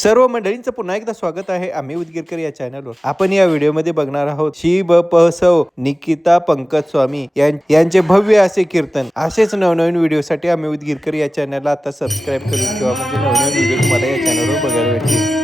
सर्व मंडळींचं पुन्हा एकदा स्वागत आहे आम्ही उदगीरकर या चॅनलवर। आपण या व्हिडिओमध्ये बघणार आहोत श्री सौ निकिता पंकज स्वामी यांचे भव्य असे कीर्तन। असेच नवनवीन व्हिडिओसाठी आम्ही उदगीरकर या चॅनलला आता सबस्क्राईब करून ठेवा, म्हणजे नवनवीन व्हिडिओ तुम्हाला या चॅनलवर बघायला भेटतील।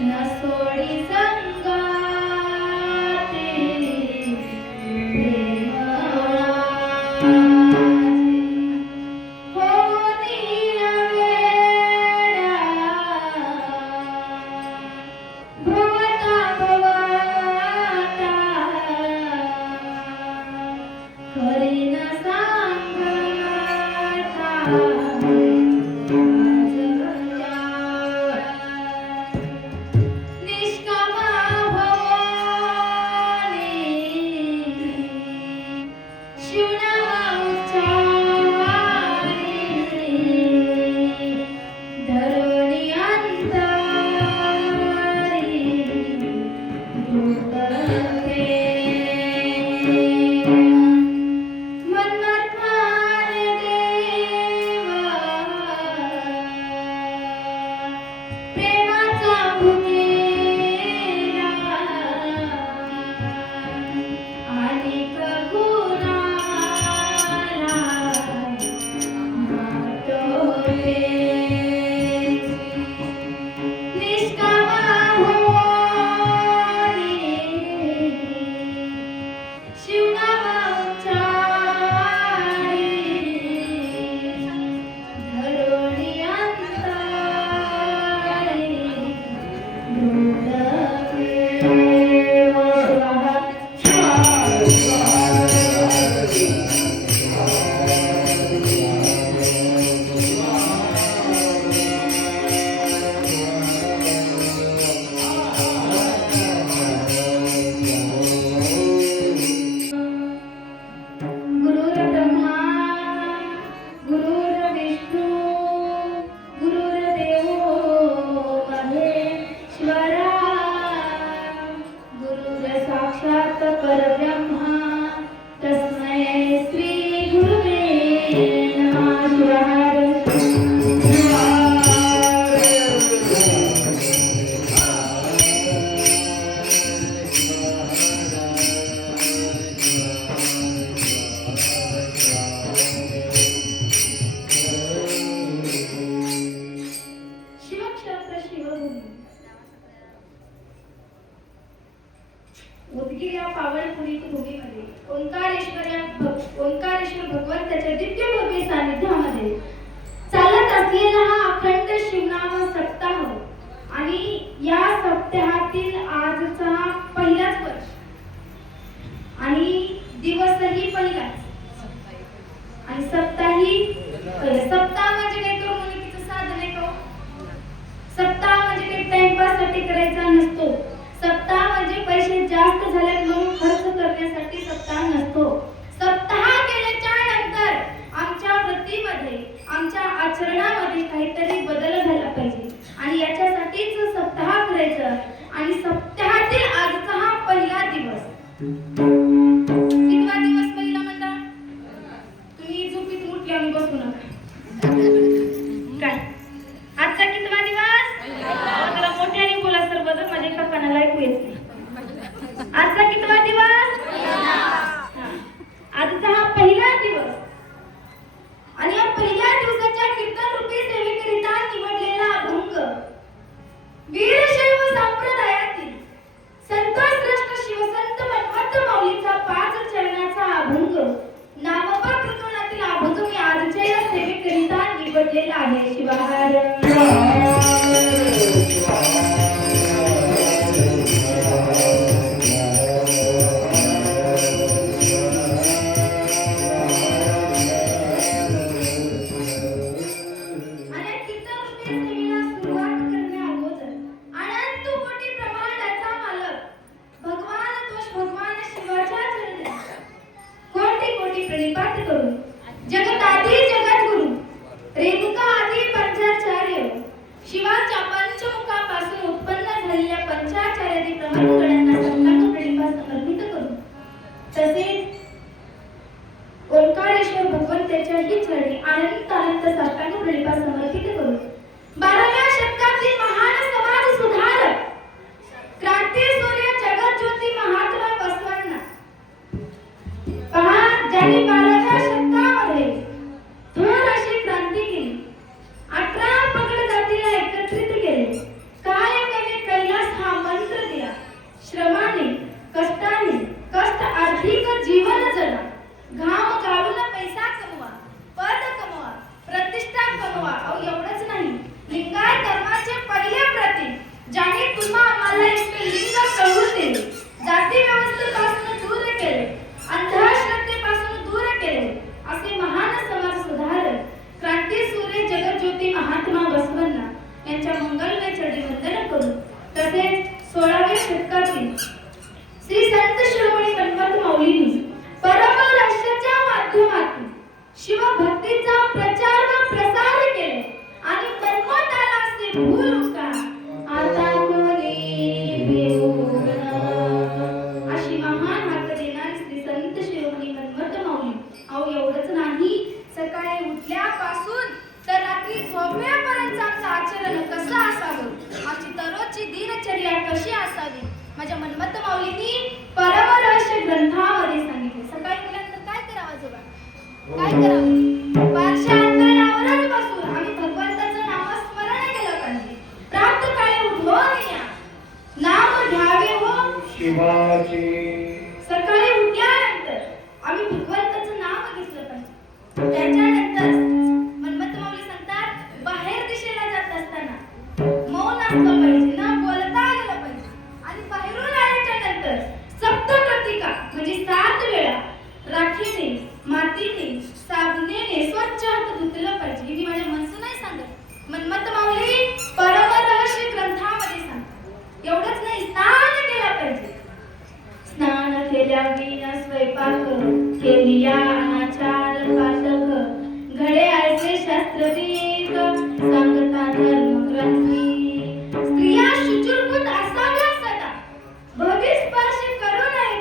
नसोडी संगा साक्षात् परब्रह्मा तस्मै श्री गुरुवे नमः. शिवक्षेत्र शिवभूमी उदगीर या पावन पुनीत भूमीमध्ये ओंकारेश्वर भगवंताच्या दिव्य भव्य सानिध्यामध्ये चालत असलेला हा अखंड शिवनाम सप्ताह आणि या सप्ताहातील आजचा हा पहिलाच वर्ष आणि दिवसही पहिलाच आणि सप्ताही सप्ताह म्हणजे काय तो मुलीचं साधन आहे का? सप्ताह म्हणजे काही टाइमपास साठी करायचा नसतो. सप्ताह म्हणजे पैसे जास्त झाले म्हणून खर्च करण्यासाठी सप्ताह नसतो. सप्ताह केल्याच्या नंतर आमच्या वृत्तीमध्ये आमच्या आचरणामध्ये काहीतरी बदल झाला पाहिजे आणि याच्यासाठीच सप्ताह करायचं. आणि सप्ताहातील आजचा हा पहिला दिवस. कितवा दिवस पहिला म्हणता? तुम्ही झोपीत उठले आणि बसू नका. काय आजचा कितवा दिवस? जरा मोठ्याने बोला सर, बदल माझ्या एका कानाला ऐकू येत नाही. आजचा कितवा दिवस? आजचा हा पहिला दिवस आणि या पहिल्या दिवसाच्या कीर्तन रूपी सेवेकरिता निवडलेला अभंग वीरशैव संप्रदायातील संतश्रेष्ठ शिवसंत मन्मथ माऊलीचा 5 चरणाचा अभंग नामपर प्रकरणातील अभंग मी आजच्या या सेवेकरिता निवडलेला आहे. शिवाहार जगतादी जगद्गुरु रेणुका आदी पंचाचार्य शिवाच्या पंचमुखापासून उत्पन्न झालेल्या पंचाचार्यादी प्रमाणगणांना सत्तांग प्रणिपात समर्पित करू. तसेच ओंकारेश्वर भगवंताच्या ही चरणी अनंत अनंत सत्तांग प्रणिपात समर्पित करू. 12व्या शतकातील महान समाज सुधारक क्रांती सूर्य जगज्योती महात्मा बसवांना पहा, ज्यांनी 12व्या शतकामध्ये थोर अशी क्रांती केली. 18 पगड जातीला एकत्रित केले. काय कवी कैलास हा मंत्र दिला. श्रमाने कष्टाने कष्ट आर्थिक जीवन जगा. घाम गाळून पैसा कमवा, पद कमवा, प्रतिष्ठा कमवा. एवढंच नाही, लिंगायत धर्माचे पहिले प्रतीक ज्याने तुम्हा आम्हाला एक लिंग कळवून दिले, जाती व्यवस्थेपासून दूर केले, अंधश्रद्धेपासून दूर केले, असे महान समाज सुधारक क्रांती सूर्य जगज्योती महात्मा बसवण्णा यांच्या मंगलमय चरणी वंदन करू. तसेच 16व्या शतकातील श्री संत शिरोमणी मन्मथ माऊलींनी परमरहस्याच्या माध्यमातून शिवभक्तीचा प्रचार व प्रसार केले आणि मन्मथाला असे भूल का आता कोणी भिवू ना अशी महान हाक देणारी श्री संत शिरोमणी मन्मथ माऊली. एवढंच नाही, सकाळी उठल्यापासून तर रात्री झोपेपर्यंत आमचं आचरण कसं असावं, आमची दररोजची दिनचर्या कशी असावी, माझ्या मन्मथ माऊलींनी परमरहस्य ग्रंथामध्ये सांगितले. सकाळी उठल्यानंतर काय करावं आजोबा? काय करावं? पारशा अंतरावरच बसून आम्ही भगवंताचं नामस्मरण केलं पाहिजे. प्राप्त काळी उठून या नाम घ्यावे हो शिवाचे. सकाळी उठल्यानंतर आम्ही भगवंताचं नाम घेतलं पाहिजे. त्याच्यानंतर मन्मथ माऊली सांगतात, बाहेर दिशेला जात असताना मौन असलं पाहिजे, ना बोलता आलं पाहिजे. आणि बाहेरून आल्याच्या नंतर सप्तप्रतिका म्हणजे 7 वेळा राखीने, मातीने, साबणेने स्वच्छ हात धुतलं पाहिजे. मी माझ्या मनसं नाही सांगत, मन्मथ माऊली परमरहस्य ग्रंथामध्ये सांगतात. एवढंच नाही, स्नान केलं पाहिजे. स्नान केल्या विना स्वयंपाक केलिया अनाचार पातक घडे आळसे शास्त्रदीक सांगता धर्मग्रंथी. स्त्रिया शुचिर्भूत असाव्या सदा, भविस्पर्श करू नये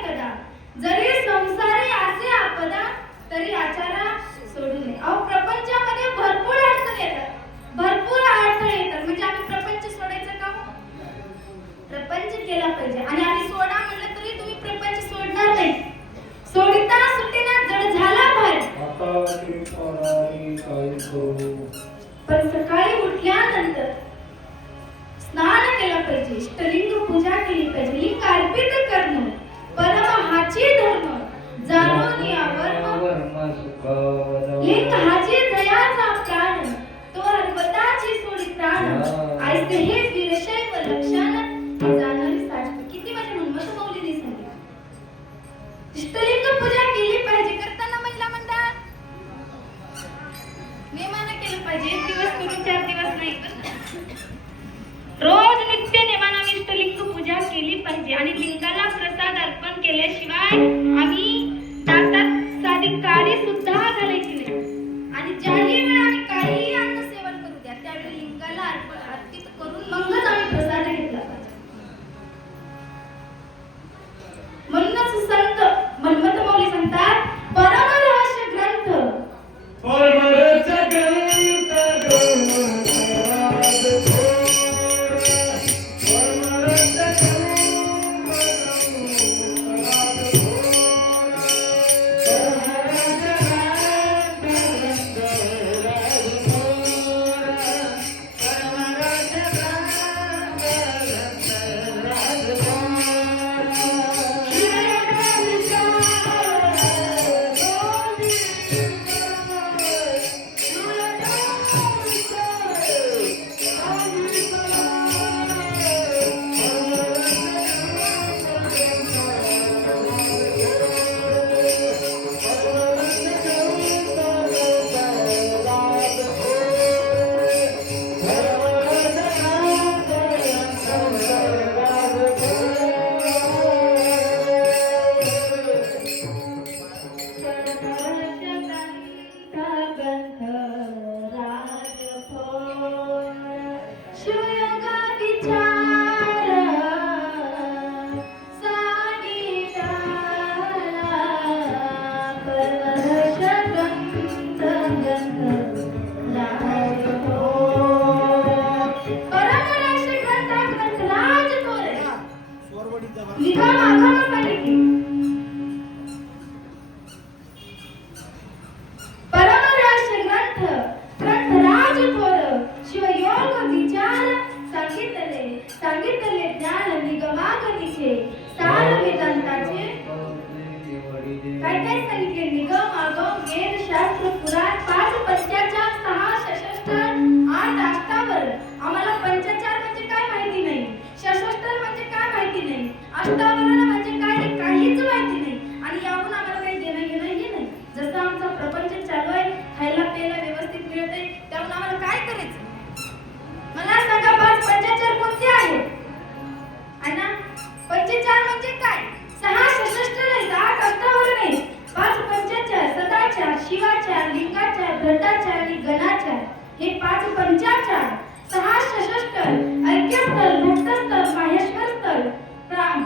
इष्टलिंग पूजा केली पाहिजे. करताना महिला मंडळ नेमानं केलं पाहिजे. एक दिवस करून 4 दिवस नाही. रोज नित्य नेमानं इष्टलिंग पूजा केली पाहिजे आणि लिंगाला प्रसाद अर्पण केल्याशिवाय आम्ही दातात साधी काळी सुद्धा घालायची नाही. आणि ज्याही वेळा आम्ही काहीही अन्न सेवन करू द्या त्यावेळी लिंगाला अर्पित करून मगच आम्ही प्रसाद घेतला पाहिजे. म्हणूनच संत मन्मथ मौली सांगतात परमरहस्य ग्रंथ सांगितले ज्ञान निगमागतीचे सार वेदांताचे काय काय सांगितले निगम आगम वेद शास्त्र पुराण 5 पंचाचार 6 षष्ठार 8 अष्टावरण. आम्हाला पंचाचार म्हणजे काय माहिती नाही, षष्ठार म्हणजे काय माहिती नाही, अष्टावरण म्हणजे काय हे काहीच माहिती नाही. आणि याहून आम्हाला काही देणं घेणं हे नाही. जसं आमचा प्रपंच चालू आहे, खायला प्यायला व्यवस्थित मिळत आहे, त्याहून आम्हाला काय करायचं? मला सांगा 5 पंचाचार कोणते आहेत? आणि 45 म्हणजे काय? 6 षष्ठार आहेत, 8 अष्टावरण आहेत, 5 पंचाचार, सदाचार, शिवाचार, लिंगाचार, घटाचार आणि गणाचार. हे 5 पंचाचार, 6 षष्ठार, ऐक्यस्थळ, भक्तस्थळ, माहेश्वरस्थळ,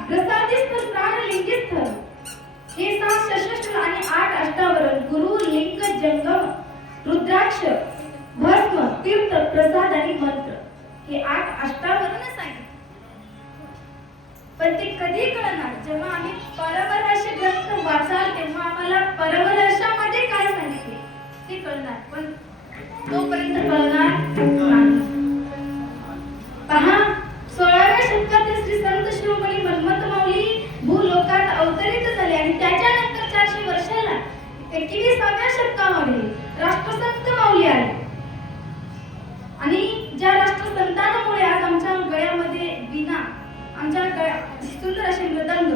प्रसादीस्थळ, प्राणलिंगीस्थळ. हे 7 षष्ठार आणि 8 अष्टावरण. गुरु, लिंग, जंगम, रुद्राक्ष, भस्म, तीर्थ, प्रसाद आणि मंत्र. हे 8 अष्टावरण सांगितले. पण ते कधी कळणार? जेव्हा आम्ही परमरहस्य ग्रंथ वाचाल तेव्हा आम्हाला परमरहस्यामध्ये काय सांगितले ते कळणार. पण तोपर्यंत कळणार नाही. पहा, 16व्या शतकातील श्री संत शिरोमणी मन्मथ मौली भूलोकात अवतरित झाले आणि त्याच्यानंतर 400 वर्षाला 21व्या शतकामध्ये राष्ट्रसंत मौली आले. आणि ज्या राष्ट्रसंतांमुळे आज आमच्या गळ्यामध्ये वीणा, आमच्या सुंदर असे मृदंग,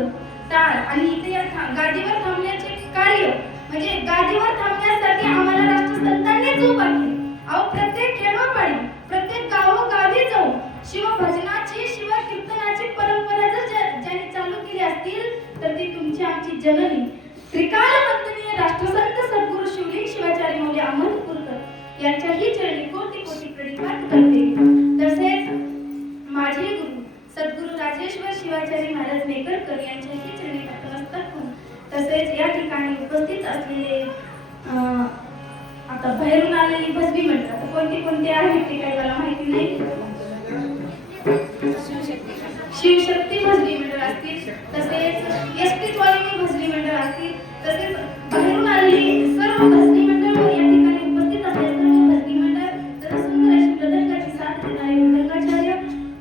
टाळ आणि इथे या गादीवर थांबण्याचे कार्य म्हणजे गादीवर थांबण्यासाठी आम्हाला राष्ट्रसंतांनीच उभा केले. अहो, प्रत्येक खेडोपाडी, प्रत्येक गावोगावी जाऊन शिवभजनाची, शिवकीर्तनाची परंपरा जर ज्यांनी चालू केली असतील तर ती तुमची आमची जननी त्रिकाल वंदनीय राष्ट्रसंत सद्गुरू शिवलिंग शिवाचार्य मौली अहमदपूरकर यांच्याही चरणी कोटी कोटी प्रणिपात करते. तसेच माझे गुरु सद्गुरू राजेश्वर शिवाचार्य महाराज नेकरकर यांच्याही चरणी नतमस्तक होऊन, तसेच या ठिकाणी उपस्थित असलेले आता बाहेरून आलेली भजनी मंडळ, आता कोणती कोणती आहेत ते काही मला माहिती नाही. शिवशक्ती भजनी मंडळ असतील, तसेच एसटी वाहिनी भजनी मंडळ असतील, तसेच बाहेरून आलेली सर्व भजनी मंडळ या ठिकाणी उपस्थित असलेले सर्व भजनी मंडळ, तसेच सुंदर अशी मृदंगाची साथ देणारे मृदंगाचार्य,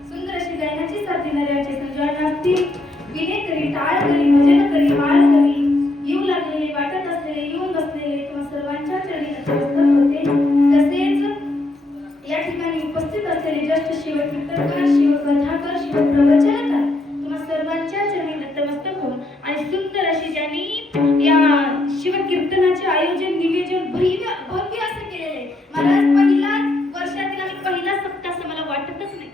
सुंदर अशी गायनाची साथ देणारे आमचे संजय असतील, विनेकरी, टाळकरी, भजनकरी, माळकरी, येऊ लागलेले, वाटत असलेले, येऊन बसलेले किंवा सर्वांच्या चरणी नतमस्तक होते. तसेच या ठिकाणी उपस्थित असलेले ज्येष्ठ शिवकीर्तनकार, शिवकथाकार, शिवप्रवचनकार तुम्हा सर्वांच्या चरणी नतमस्तक होऊन आणि सुंदर अशी ज्यांनी कीर्तनाचे आयोजन नियोजन भव्य असं केलेलं आहे. महाराज पहिला वर्षातील आणि पहिला सप्ताह असं मला वाटतच नाही.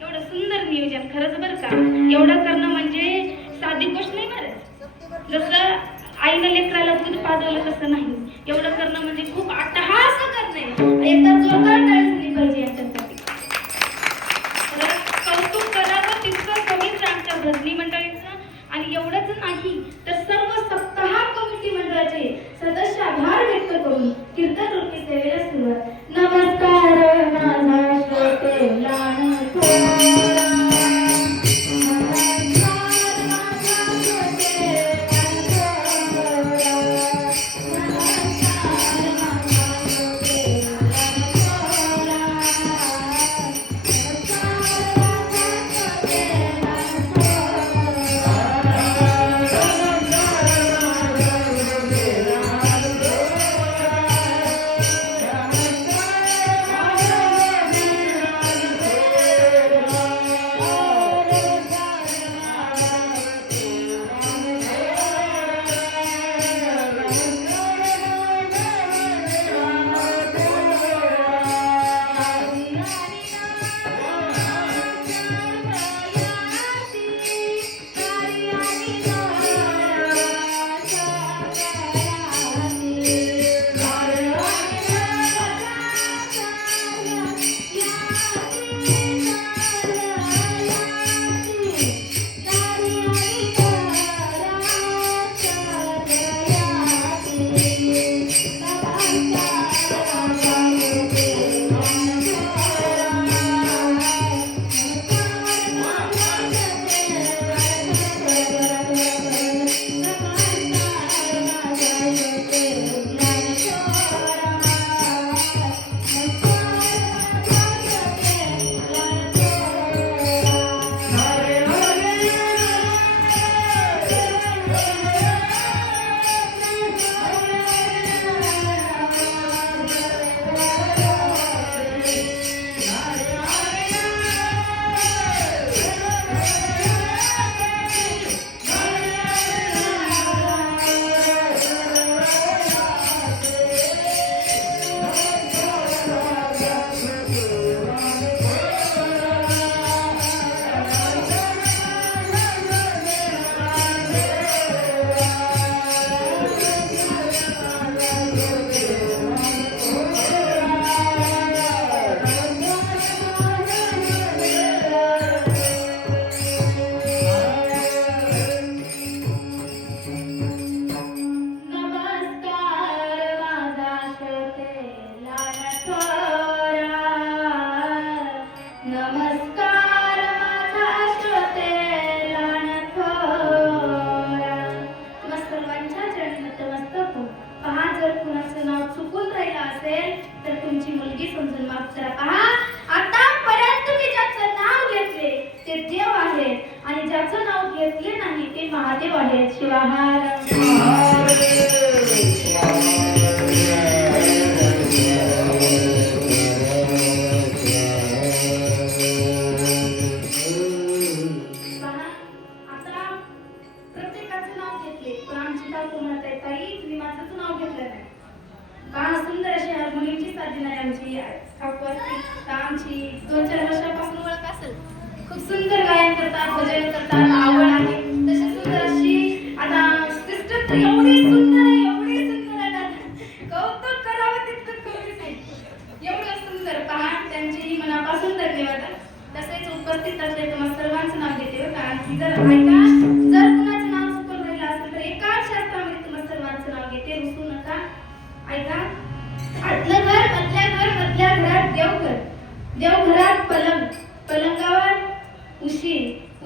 एवढं सुंदर नियोजन खरंच बरं का. एवढं करणं म्हणजे साधी गोष्ट नाही महाराज. जसं आईनं लेकराला दूध पाजवलं तसं नाही. एवढं करणं म्हणजे खूप अट्टहास करणे. एकदा जोरदार टाळी झाली पाहिजे यांच्यासाठी. तर कौतुक करावं तितकं कमीच आमच्या भजनी मंडळीचं. आणि एवढंच नाही तर सर्व सप्ताह कमिटी मंडळाचे सदस्य आभार व्यक्त करून कीर्तन रूपी सेवेला सुरुवात. नमस्कार माझा श्रोतेला महादेव आहे. शिवाहार प्रत्येकाचं नाव घेतले पण आमची ताई तुम्हाला ताई तुम्ही माझंच नाव घेतलं नाही. का सुंदर अशी हार्मोनियमची साधना आहे आमची आमची 2-4 वर्षापासून ओळख असेल. खूप सुंदर गायन करतात, भजन करतात, आवड आहे. तशी सुंदर अशी आता सिस्टर तर एवढी सुंदर आहे कौतुक करावं तितकं कमीच आहे. एवढं सुंदर पहा त्यांची मनापासून धन्यवाद. तसेच उपस्थित असले तुम्हाला सर्वांचं नाव घेते बरं का. आणखी जर ऐका जर कुणाचं नाव चुकून राहिलं असेल तर एकाच शास्त्रामध्ये तुम्हाला सर्वांचं नाव घेते, रुसू नका. ऐका. आतलं घर मधल्या घरात देवघर, देवघरात पलंग, पलंगावर उशी,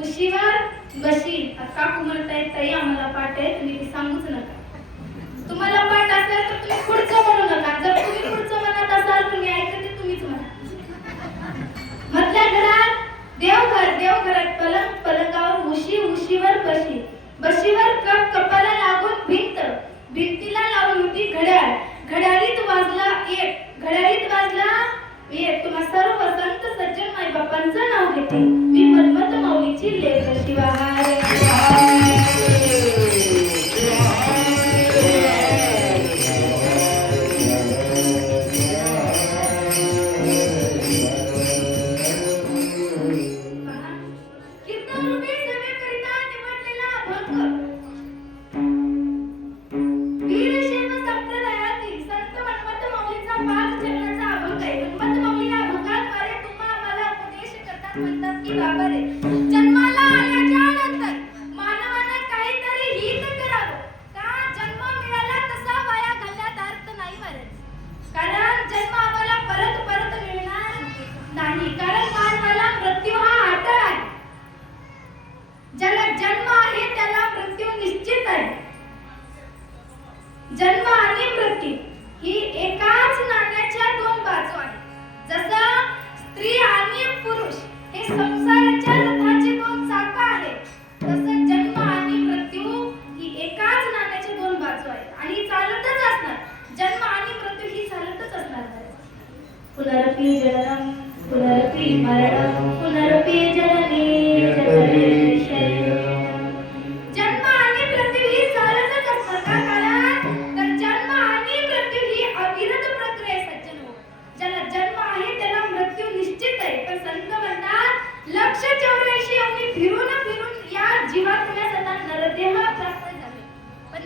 उशीवर बशी. का म्हणताय ताई आम्हाला पाठ आहे तुम्ही ती सांगूच नका. तुम्हाला पाठ असेल तर तुम्ही पुढचं म्हणू नका. जर तुम्ही पुढचं म्हणत असाल तुम्ही ऐकते तुम्हीच म्हणा. मधल्या घरात देवघर, देवघरात पलंग, पलंगावर उशी, उशीवर बशी, बशीवर कपाला लागून भिंत, भिंतीला लावून होती घड्याळ, घड्याळीत वाजला 1, घड्याळीत वाजला 1. तुम्हा सर्व संत सज्जन माय बापांचं नाव घेते. मी मन्मथ माऊलीची लेक शिवाहार.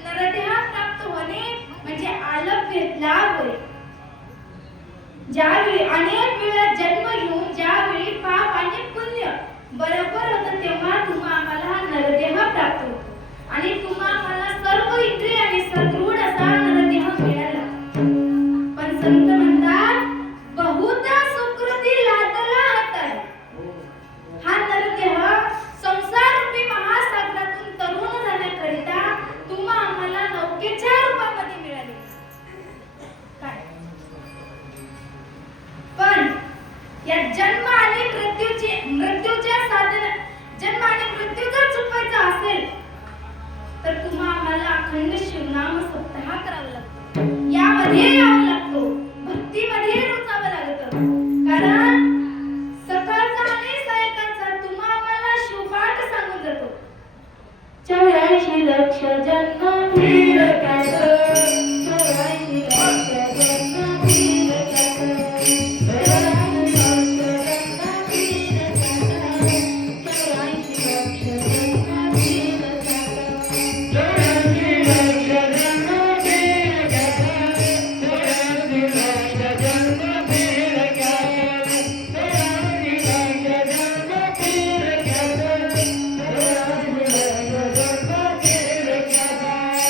नरदेह प्राप्त होणे म्हणजे अलभ्य लाभ होय. ज्यावेळी अनेक वेळा जन्म घेऊन ज्यावेळी पाप आणि पुण्य बरोबर होतं तेव्हा तुम्हा आम्हाला हा नरदेह प्राप्त होतो आणि तुम्हा आम्हाला सर्व इंद्रियाने सदृढ असा नरदेह मिळाला. पण संत म्हणतात बहुधा सुकृती लादला हाताय. हा नरदेह संसाररूपी महासागरातून तरुण जाण्याकरिता तुम्हा आम्हाला नौकेच्या रूपामध्ये मिळाले. काय पण या जन्म आणि मृत्यूच्या साधन जन्म आणि मृत्यू जर चुकवायचा असेल तर तुम्हा आम्हाला अखंड शिवनाम सप्ताह करावा लागतो. यामध्ये यावं लागतो, भक्तीमध्ये रुचावं लागतं. कारण सकाळचा आणि सायंकाळचा तुम्हा आम्हाला शिवपाठ सांगून जातो. 84 लक्ष जन्म फिर त्याचं, 84 लक्ष जन्म फिर त्याचं, 84 लक्ष जन्म फिर त्याचं, 84 लक्ष जन्म फिर त्याचं, 84 लक्ष जन्म फिर त्याचं,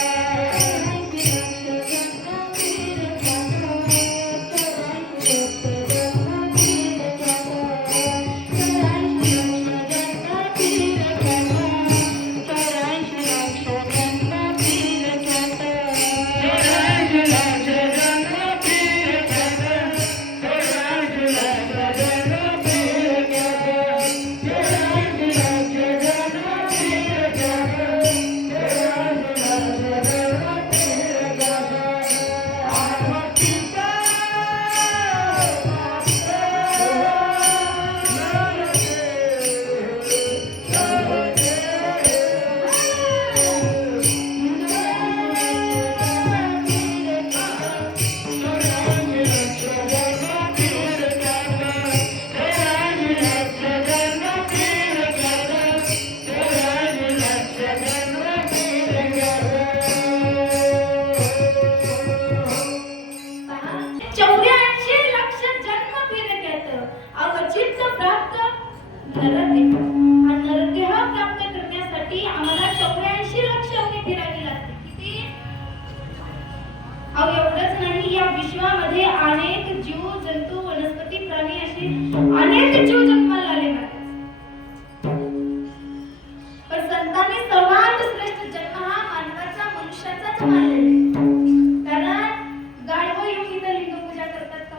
84 लक्ष जन्म फिर त्याचं, 84 लक्ष जन्म फिर नरदेह प्राप्त करण्यासाठी आम्हाला 84 लक्ष अवधी फिरावी लागते. किती? एवढंच नाही, या विश्वामध्ये अनेक जीव जंतू वनस्पती प्राणी असे अनेक जीव जन्माला आले आहेत. पण संतांनी सर्वात श्रेष्ठ जन्म हा मानवाचा मनुष्याचाच मानलेला. कारण गाढव येऊन इथं लिंगपूजा करतात का?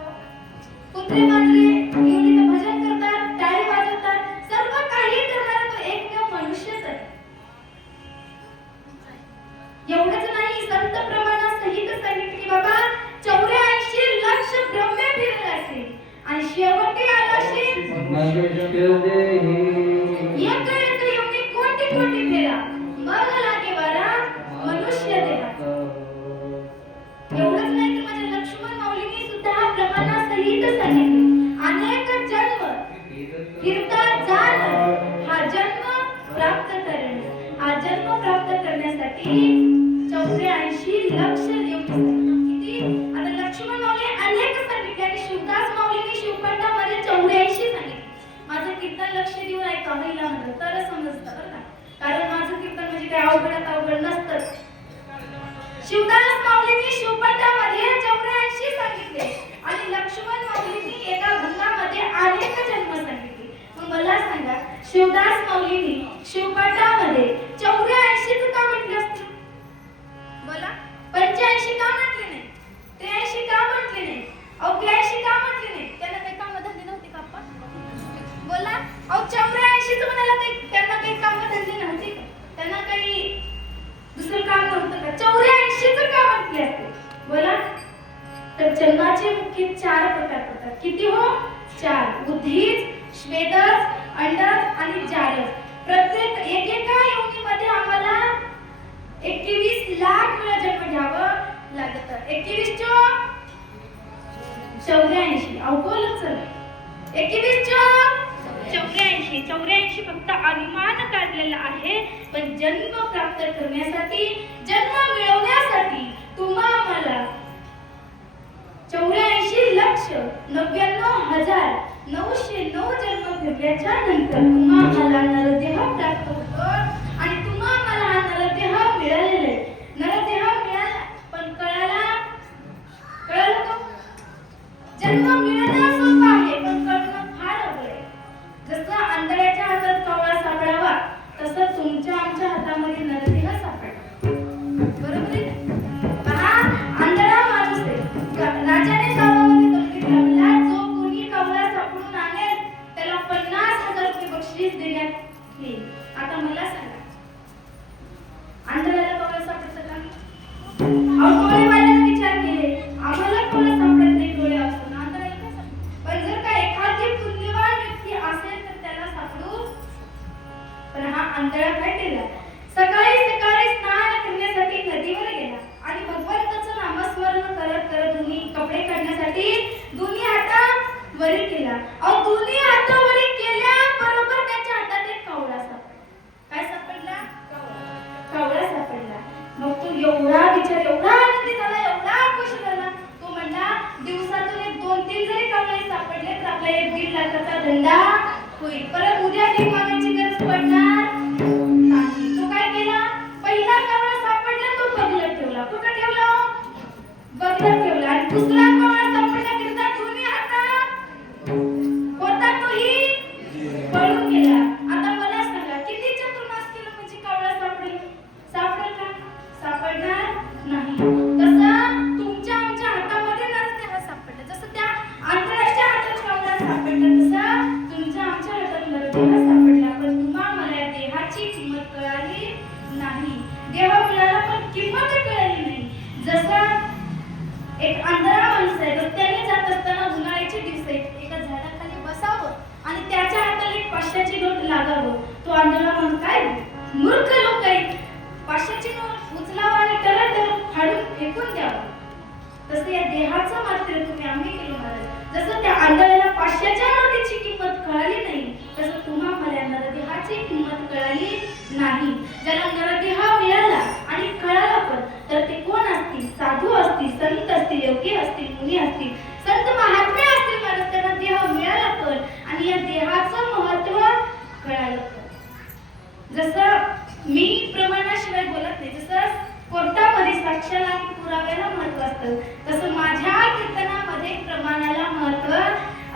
कुत्रे मांजरे येऊन इथं भजन करतात, टाळी वाजवतात, सर्व काही करणारा तो एकमेव मनुष्यच आहे. एवढंच नाही, संत प्रमाणात सहित सांगितले की बाबा 84 लक्ष ब्रह्मे फिरले असेल आणि शेवटी आला असेल एक येऊन कोटी कोटी फेरा मग लागे वारा मनुष्य देवा. एवढंच नाही तर माझ्या लक्ष्मण माऊलींनी सुद्धा हा प्रमाणासहित सांगितले. अनेक जन्म फिरतात जाण हा जन्म प्राप्त करणे. हा जन्म प्राप्त करण्यासाठी 84 लक्ष देव किती. आता लक्ष्मण माऊली अनेक सांगितले आणि शिवदास माऊलींनी शिवपाठामध्ये 84 सांगितले. माझं कीर्तन लक्ष देऊन ऐका महिला म्हणलं तर समजतं बरं का. कारण माझं कीर्तन म्हणजे काय अवघड नसतं. शिवदास माऊलींनी शिवपाठामध्ये 84 सांगितले आणि लक्ष्मण माऊलींनी एका भंगामध्ये अनेक जन्म सांगितले. मग मला सांगा शिवदास माऊलींनी शिवपाठामध्ये 84 का म्हटले असतील? बोला. 85 का म्हटले नाही? 83 का म्हटले नाही? 82 का म्हटले नाही? त्यांना काही काम धंदे नव्हते का आपण? बोला. 84 म्हणाला त्यांना काही काम धंदे नव्हते का? त्यांना काही दुसरं काम नव्हतं का? 84 का म्हटले असते? बोला. तर जन्माचे मुख्य 4 प्रकार पडतात. किती हो? 4. उद्भिज, श्वेदज, अंडज आणि जारज. प्रत्येक एकेका योनीमध्ये आम्हाला 21 लाख वेळा जन्म घ्यावं लागतं. 21 चोक 84 अवघडच चला. 21 चोक 84 फक्त अनुमान काढलेला आहे, पण जन्म प्राप्त करण्यासाठी, जन्म मिळवण्यासाठी तुम्हा मला 84,99,909 जन्म फिरल्याच्या नंतर तुम्हा मला नरदेह प्राप्त होतो आणि तुम्हा मला हा नरदेह मिळालेला आहे. नरदेह मिळाला, पण कळलं का? जन्म मिळणं सोपं आहे, पण कळणं फार अवघड आहे. जसं आंधळ्याच्या हातात कवळा सापडावा, तसं तुमच्या आमच्या हातामध्ये नरदेह सापडला. बरोबर आहे? पहा, आंधळा माणूस आहे. राजाने गावामध्ये तोडगी लावला, जो कोणी कवळा सापडून आणेल त्याला 50,000 रुपये बक्षीस देण्यात येईल. आता मला सांगा, आंधळ्याला कवळा सापडतं का? डोळेवाल्याने विचार केले, आम्हाला कवळा सापडत नाही डोळे असून, आंधळ्याला काय सापडतं? पण जर का एखादी पुण्यवान व्यक्ती असेल तर त्याला सापडू. पण हा आंधळा काय केला? सकाळी सकाळी स्नान करण्यासाठी नदीवर गेला आणि भगवंताचं नामस्मरण करत करत दोन्ही कपडे काढण्यासाठी दोन्ही हात वरी केला. दोन्ही हात वरी केल्याबरोबर त्याच्या हातात एक कवळा सापडला. काय सापडला? कवळा सापडला. मग तो एवढा विचार, एवढा आनंदी झाला, एवढा खुश झाला. तो म्हणला, दिवसातून 2-3 जरी कवळे सापडले तर आपला 1-1.5 लाखाचा धंदा होईल. परत उद्या काही मागायची गरज पडणार नाही. तो काय केला? पहिला कवळा सापडला तो बगलत ठेवला. कुठं ठेवला? बगलत ठेवला. आणि दुसरा कवळा सापडला दोन्ही हातात होता, तोही पळून गेला. आता मला सांगा, किती चतुर्मास केलं म्हणजे कवळा सापडेल? सापडेल का? सापडणार नाही. तसं तुमच्या आमच्या हातामध्ये नरदेह सापडला. जसं त्या आंधळ्याच्या हातात कवळा सापडला, तसं तुमच्या आमच्या हातात नरदेह सापडला. पण तुम्हा मला या देहाची किंमत कळाली नाही. देह मिळाला पण किंमत कळाली नाही. जसं एक आंधळा माणूस आहे, रस्त्याने जात असताना उन्हाळ्याचे दिवस आहेत, एका झाडाखाली बसावं आणि त्याच्या हाताला एक 500ची नोट लागावं. तो आंधळा माणूस काय मूर्ख लोक आहेत, 500ची नोट उचलावा आणि टरट फाडून फेकून द्यावं. तसं या देहाचं मात्र तुम्ही आम्ही केलं महाराज. जसं त्या आंधळ्याला 500च्या नोटीची किंमत कळाली नाही, तसं तुम्हा मला नरदेहाची किंमत कळाली नाही. ज्याला नरदेह मिळाला आणि कळाला पण, तर ते कोण असतील? साधू असतील, संत असतील, योगी असतील, मुनी असतील, संत महात्मे असतील महाराज. त्यांना देह मिळाला पण आणि या देहाचं महत्व कळालं पण. जसं मी प्रमाणाशिवाय बोलत नाही, जसं कोर्टामध्ये साक्षाला आणि पुराव्याला महत्व असतं, तसं माझ्या कीर्तनामध्ये प्रमाणाला महत्व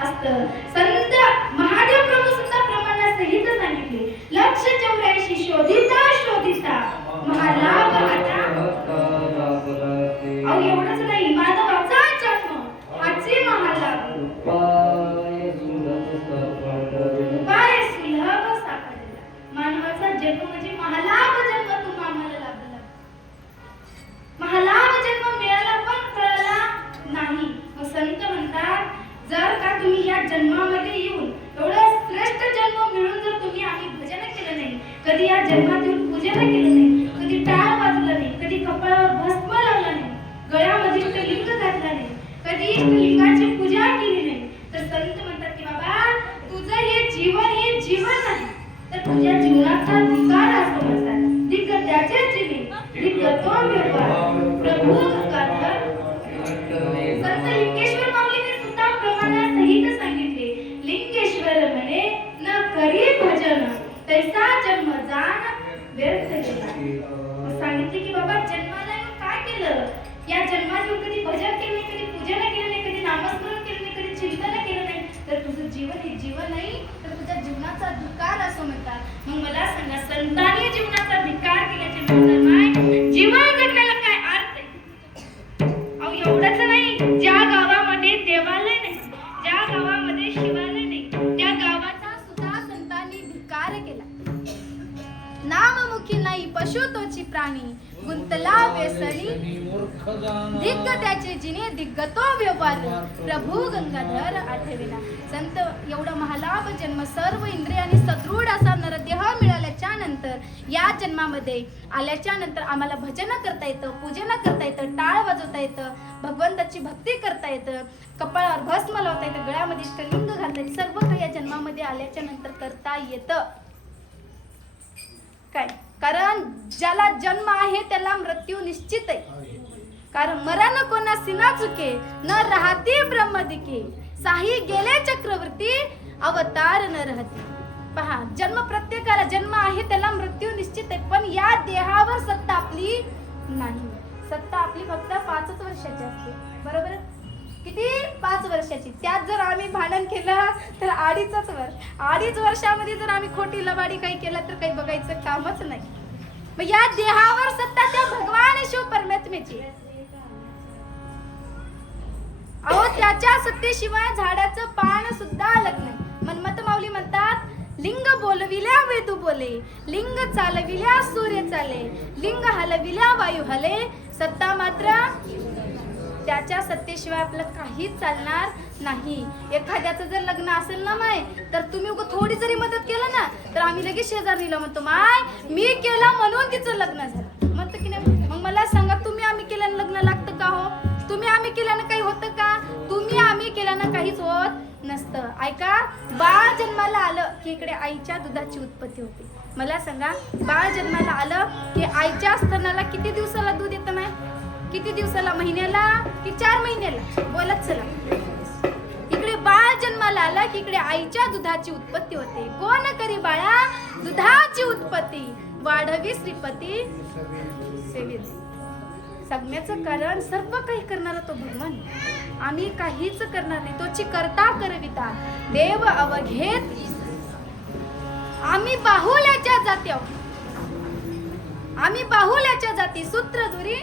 असतं. संत महादेव प्रभू सुद्धा प्रमाणासहित सांगितले, 184 शोधिता शोधिता महालाभ आता. एवढंच नाही, मानवाचा जन्म हाचे महालाभ, उपाय सुलभ सापडला. मानवाचा जन्म म्हणजे महालाभ जन्म तुम्हा आम्हाला लाभला. महालाभ जन्म मिळाला पण कळला नाही. मग संत म्हणतात, जर का तुम्ही या जन्मामध्ये येऊन एवढा श्रेष्ठ जन्म मिळून जर तुम्ही आम्ही भजन केलं नाही, कधी या जन्मात येऊन पूजन केलं नाही, कधी टाळ वाजवलं नाही, कधी कपाळावर भस्म लावलं नाही, गळ्यामध्ये इष्टलिंग घातलं नाही, कधी इष्टलिंगाची पूजा केली नाही, तर संत म्हणतात की बाबा तुझं हे जीवन नाही, तर तुझ्या जीवनाचा धिक्कार असं म्हणतात. धिक्क त्याचे जीवी, धिक्क तो व्यवहार प्रभू दुःखात. संत लिंगेश्वर माऊलीने सुद्धा प्रमाणासहित सांगितले, लिंगेश्वर म्हणे न करी भजन तैसा जन्म जाण व्यर्थ गेला. सांगितले की बाबा जन्माला येऊन काय केलं? या जन्मात येऊन कधी भजन केलं नाही, कधी पूजन केलं नाही, कधी नामस्मरण केलं नाही, कधी चिंतन केलं नाही, तर तुझं जीवन हे जीवन नाही, तर तुझ्या जीवनाचा धिक्कार असं म्हणतात. मग मला सांगा, संतांनी जीवनाचा धिक्कार केल्याचे म्हणतात नाही, जीवन जगण्याला काय अर्थ आहे? एवढंच नाही, ज्या गावामध्ये देवालय नाही, ज्या गावामध्ये शिवालय नाही, त्या गावाचा सुद्धा संतांनी धिक्कार केला. नाममुखी नाही नाही पशु तोची प्राणी गुंतला व्यसनी दिग्ग त्याचे जिने दिग्ग तो व्यवहार प्रभू गंगाधर आठविला. संत एवढा महालाभ जन्म सर्व इंद्रियांनी सदृढ असा नरदेह मिळाल्याच्या नंतर या जन्मामध्ये आल्याच्या नंतर आम्हाला भजन करता येतं, पूजन करता येतं, टाळ वाजवता येतं, भगवंताची भक्ती करता येतं, कपाळावर भस्म लावता येतं, गळ्यामध्ये इष्टलिंग घालता येतं. सर्व काही या जन्मामध्ये आल्याच्या नंतर करता येतं. काय कारण ज्याला जन्म आहे त्याला मृत्यू निश्चित आहे. कारण मरण कोणासी न चुके न राहती ब्रह्मदिके साही गेले चक्रवर्ती अवतार न राहती. पहा, जन्म प्रत्येकाला जन्म आहे त्याला मृत्यू निश्चित आहे, पण या देहावर सत्ता आपली नाही. सत्ता आपली फक्त 5 वर्षाची असते. बरोबर? किती? 5 वर्षाची. त्यात जर आम्ही भांडण केलं तर 2.5 वर्ष. 2.5 वर्षामध्ये जर आम्ही खोटी लबाडी काही केलं तर काही बघायचं कामच नाही. मग या देहावर सत्ता त्या भगवान शिव परमात्म्याची. अहो, त्याच्या सत्तेशिवाय झाडाचं पान सुद्धा हलत नाही. मन्मथ माऊली म्हणतात, लिंग बोलविल्या वेदू बोले, लिंग चालविल्या सूर्य चाले, लिंग हलविल्या वायू हले, सत्ता मात्र त्याच्या सत्तेशिवाय आपलं काहीच चालणार नाही. एखाद्याचं जर लग्न असेल ना माय, तर तुम्ही थोडी जरी मदत केलं ना तर आम्ही लगेच शेजारीला म्हणतो, माय मी केलं म्हणून तिचं लग्न झालं. म्हणतो की नाही? मग मला सांगा, तुम्ही आम्ही केल्यानं लग्न लागतं का हो? तुम्ही आम्ही केल्यानं काही होतं का? तुम्ही आम्ही केल्यानं काहीच होत नसतं. ऐका, बाळ जन्माला आलं की इकडे आईच्या दुधाची उत्पत्ती होते. मला सांगा, बाळ जन्माला आलं की आईच्या स्तनाला किती दिवसाला दूध येतं नाही? किती दिवसाला? महिन्याला की 4 महिन्याला? बोलत चला. इकडे बाळ जन्माला आला की इकडे आईच्या दुधाची उत्पत्ती होते. कोण करी बाळा दुधाची उत्पत्ती, वाढवी श्रीपती सेवित. सगळ्याचं कारण सर्व काही करणारा तो भगवान. आम्ही काहीच करणार नाही. तोची करता करविता देव अवघेत. आम्ही बाहुल्याच्या जाती आहोत. आम्ही बाहुल्याच्या जाती. सूत्रधुरी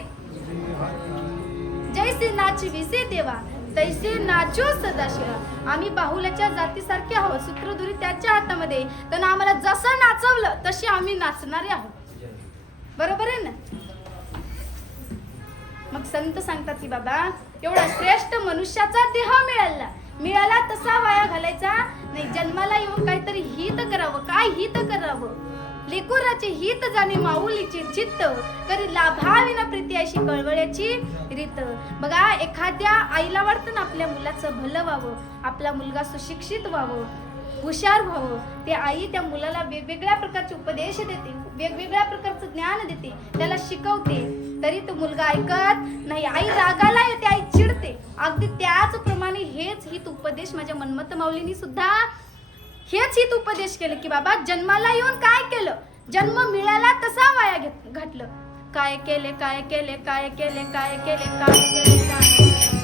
जैसे नाचविसे देवा तैसे नाचू सदाशिव. आम्ही बाहुल्याच्या जातीसारखे आहोत. सूत्रधुरी त्याच्या हातामध्ये. तर आम्हाला जसं नाचवलं तशी आम्ही नाचणारे आहोत. बरोबर आहे ना? मग संत सांगतात की बाबा, एवढा श्रेष्ठ मनुष्याचा देह मिळाला तसा वाया घालायचा नाही. जन्माला येऊन काहीतरी हित करावं. काय हित करावं? लेकुराचे हित जाणे माऊलीचे चित्त, करी लाभाविना प्रीती अशी कळवळ्याची रीत. बघा, एखाद्या आईला वाटतं ना आपल्या मुलाचं भलं व्हावं, आपला मुलगा सुशिक्षित व्हावं, हुशार व्हावं. ते आई त्या मुलाला वेगवेगळ्या प्रकारचे उपदेश देते, वेगवेगळ्या प्रकारचं ज्ञान देते, त्याला शिकवते. तरी तो मुलगा ऐकत नाही. आई रागाला येते, आई चिडते. अगदी त्याचप्रमाणे हेच हित उपदेश माझ्या मन्मथ माऊलींनी सुद्धा हेच हित उपदेश केले की बाबा, जन्माला येऊन काय केलं? जन्म मिळाला तसा वाया घातलं. काय केले, काय केले, काय केले, काय केले, काय केले, काय केले.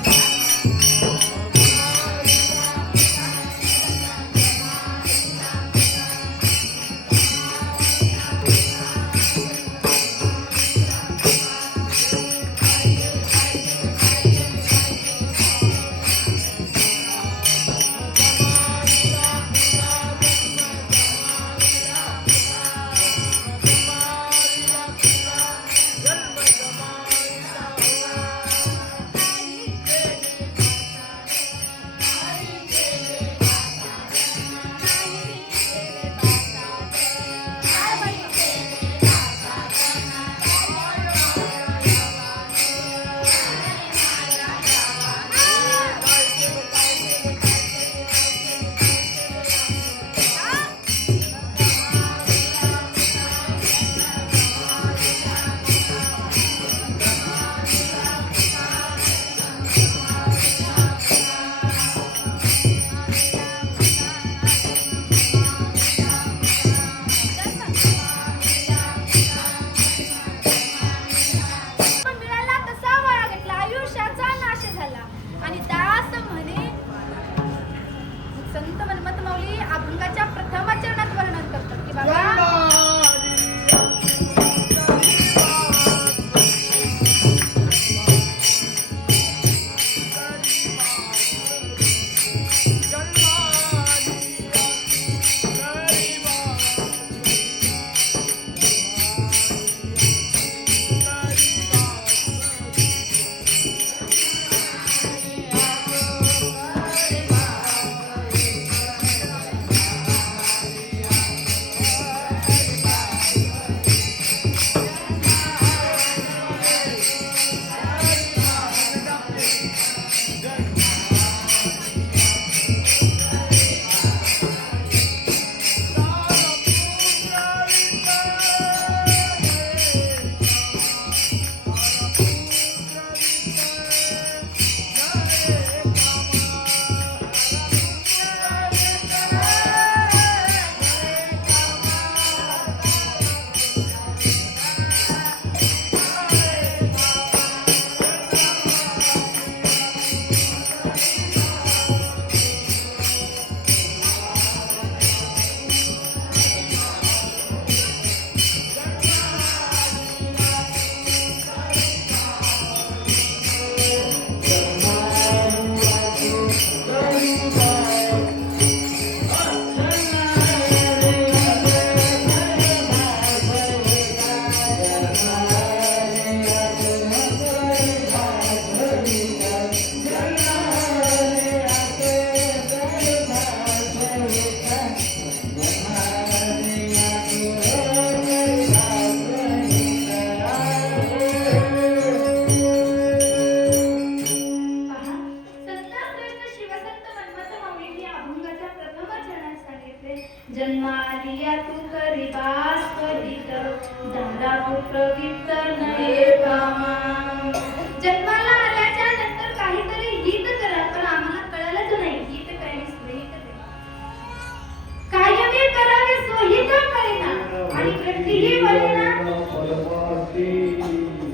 व्यक्तीही बोलेना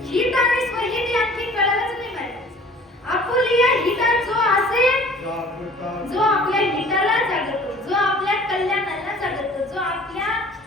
हित आणि स्वहित यांची कळलंच नाही मला आपुलिया हितात जो असेल जो आपल्या हिताला जागतो जो आपल्या कल्याणाला जागतो जो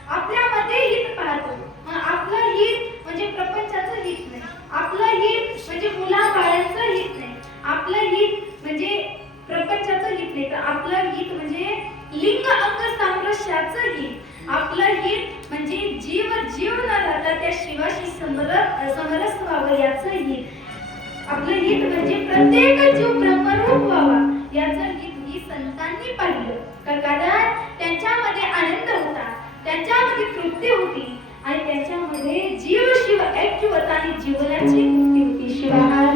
आपल्यामध्ये हित पाहतो आपलं हित म्हणजे प्रपंचाचं हित नाही आपलं हित म्हणजे मुलाबाळांचं हित नाही आपलं हित म्हणजे प्रपंचाचं हित नाही तर आपलं हित म्हणजे लिंग अंग सामरस्याचं हित आपलं हित म्हणजे जीव न राहता त्या शिवाशी समरस व्हावं याचं हित आपलं हित म्हणजे प्रत्येक जीव ब्रह्मरूप व्हावा याचं हित ही संतांनी पाहिलं कारण त्यांच्यामध्ये आनंद होता त्यांच्यामध्ये तृप्ती होती आणि त्यांच्यामध्ये जीव शिव ऐक्य होता आणि जीवनाची मुक्ती होती शिवाहार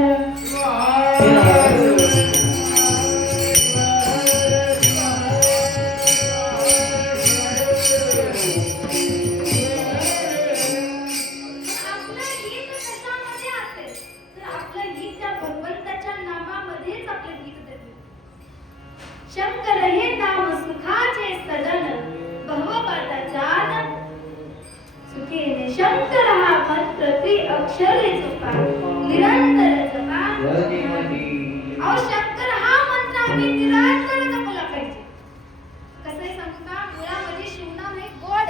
शंकर हे नाम सुखाचे सदन भवपाताचान सुखेने शंकर हा मंत्र ती अक्षरे जपा निरंतर जपा अहो शंकर हा मंत्र आम्ही निरंतर जपला पाहिजे कसं आहे सांगू का मुळामध्ये शिवनाम हे गोड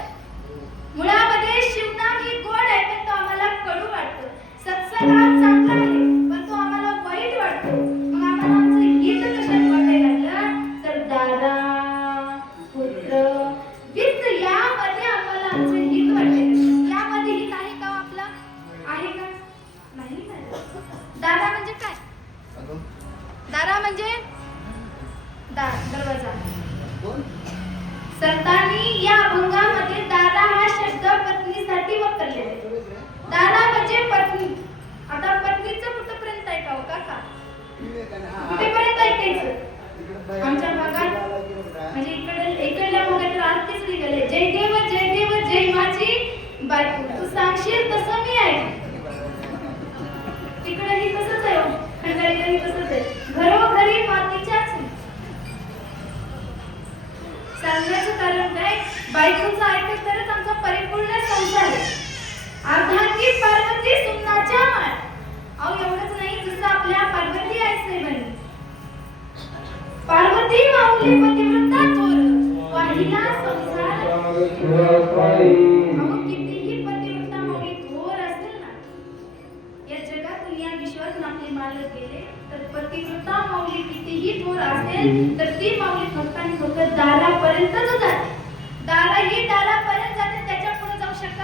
मुळामध्ये शिवनाम ही गोड आहे पण तो आम्हाला कडू वाटतो सत्संगात चांगला आहे पण तो आम्हाला वाईट वाटतो मग आम्हाला आमचं हित कशात वाटायला लागलं तर दादा पुत्र वित्त यामध्ये आम्हाला आमचं हित वाटते यामध्ये हित आहे का आपला आहे का नाही दादा म्हणजे काय दारा म्हणजे दरवाजा संतांनी या अभंगामध्ये दादा हा शब्द पत्नीसाठी वापरलेला आहे दादा म्हणजे पत्नी आता पत्नीचं कुठपर्यंत आहे का हो काका कुठेपर्यंत ऐकायचं आमच्या भागात म्हणजे इकडल्या भागात आरतीच निघाले जय देव जय माझी बायको तू सांगशील तसं मी ऐक तिकडेही तसंच आहे खंडाळीलाही तसंच आहे घरोघरी मातीच्याच सांगण्याचं कारण काय बायकोचं ऐकत तरच आमचा परिपूर्ण संसार आहे अर्धांगी पार्वती सुमनाच्या माळ अहो एवढंच नाही जसं आपल्या पार्वती आहे म्हणे पार्वती माऊली पतिव्रता थोर वाहिला संसार अहो कितीही पतिव्रता माऊली थोर असेल ना या जगातून या विश्वातून आपले मालक गेले तर पतिव्रता माऊली कितीही थोर असेल तर ती माऊली फक्त आणि फक्त दारापर्यंतच जाते दारापर्यंत जाते त्याच्या पुढे जाऊ शकत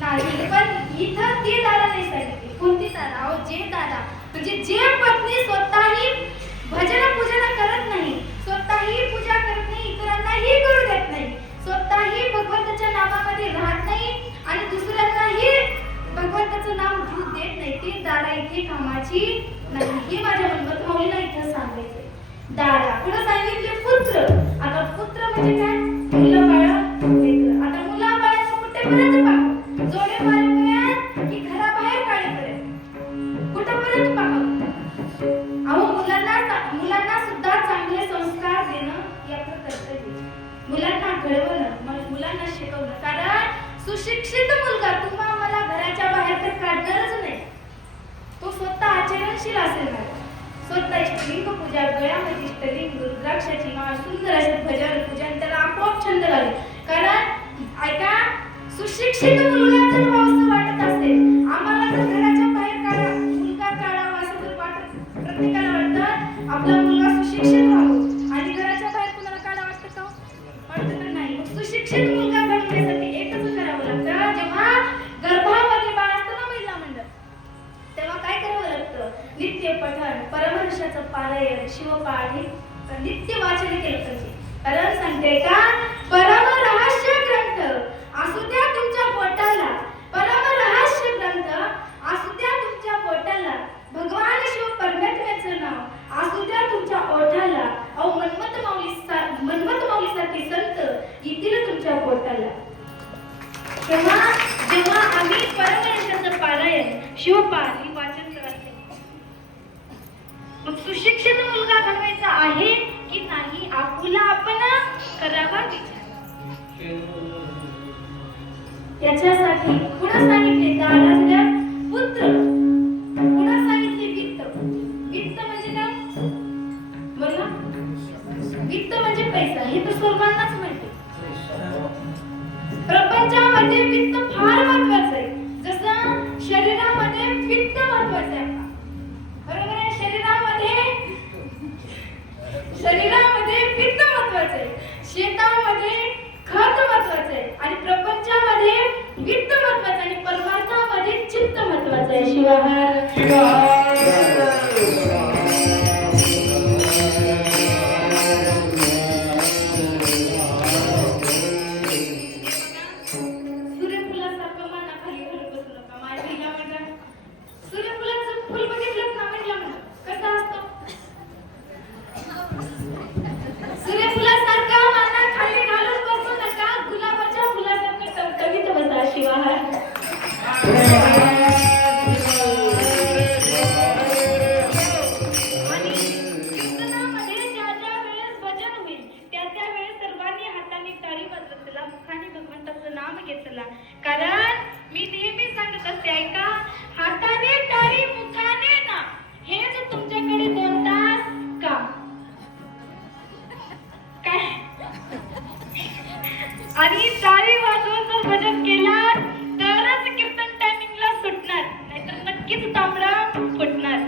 नाही पण इथं ती दारा नाही सांगितली कोणती दारा अहो जे दारा म्हणजे जे पत्नी स्वतःही भजन पूजन करत नाही स्वतःही पूजा करत नाही इतरांनाही करू देत नाही स्वतःही भगवंताच्या नामामध्ये राहत नाही आणि दुसऱ्यांनाही भगवंताचं नाम घेऊ देत नाही ती दारा इथे कामाची नाही हे माझ्या मनमत माऊलीला इथं सांगायचंय दारा पुढे सांगितले पुत्र आता पुत्र म्हणजे काय मुलं बाळ आता मुला बाळाचं कुठेपर्यंत पाहू जोडे मारेपर्यंत की घराबाहेर काढेपर्यंत कुठेपर्यंत पाहू अहो मुलांना सुद्धा चांगले संस्कार देणं हे आपलं कर्तव्य मुलांना घडवणं मुलांना शिकवणं कारण सुशिक्षित मुलगा तुम्हा मला घराच्या बाहेर तर काढणारच नाही तो स्वतः आचरणशील असेल ना स्वतः इष्टलिंग पूजा गळ्यामध्ये इष्टलिंग रुद्राक्षाची माळ सुंदर असे भजन पूजन त्याला आपोआप छंद लागेल कारण ऐका सुशिक्षित मुलगा जर असं वाटत असेल आम्हाला जर घराच्या बाहेर मुलगा काढावा असं जर वाटत प्रत्येकाला वाटतं आपला मुलगा सुशिक्षित व्हावं आणि घराच्या बाहेर कुणाला काढा वाटतं का वाटतं तर नाही सुशिक्षित मुलगा घडवण्यासाठी एकच करावं लागतं जेव्हा गर्भामध्ये बाळ असतं ना महिला मंडळ तेव्हा काय करावं लागतं नित्य पठण परमहंसाचं पारायण शिवपाठ नित्य वाचन केलं पाहिजे कारण सांगते का परम रहस्य ग्रंथ असू द्या तुमच्या पोटाला परम रहस्य ग्रंथ असू द्या तुमच्या पोटाला भगवान शिव परमेश्वराचं नाव असू द्या तुमच्या ओठाला अहो मनमत माऊलीसारखे संत येतील तुमच्या पोटाला जेव्हा आम्ही परमहंसाचं पारायण शिवपाठ ही वाचन करत मग सुशिक्षित मुलगा घडवायचा आहे की नाही आपुला आपण करावा विचार याच्यासाठी पुढे सांगितले दारातल्या पुत्र, पुढे सांगितले वित्त. वित्त म्हणजे काय? बोला. वित्त म्हणजे पैसा. हे तर सर्वांनाच माहिती. प्रपंचामध्ये वित्त फार महत्वाचं आहे. जसं शरीरामध्ये वित्त महत्वाचं आहे. बरोबर आहे. शरीरामध्ये वित्त महत्वाचं आहे. शेतामध्ये खत महत्वाचं आहे आणि प्रपंचामध्ये वित्त महत्वाचं आणि परमार्थामध्ये चित्त महत्वाचं आहे. शिवाहार सूर्यफुलासारखं माना खाली घालून बसू नका. माझ्या बहिणीला म्हणा, सूर्यफुलाचं फुल बघितलं ना म्हणलं म्हणा कसं असतं. सूर्यफुलासारखं माना खाली घालून बसू नका. गुलाबाच्या फुलासारखं टवटवीत बसा. शिवाहार आणि कीर्तनामध्ये ज्या ज्या वेळेस भजन होईल त्या त्या वेळेस सर्वांनी हाताने टाळी वाजवत चला, मुखाने भगवंताचं नाम घेत चला. कारण मी नेहमी सांगत असते, ऐका, हाताने टाळी मुखाने ना, हेच तुमच्याकडे 2 तास काम काय. आणि टाळी वाजवून जर भजन केला तरच कीर्तन टायमिंगला सुटणार, नाहीतर नक्कीच तांबडा फुटणार.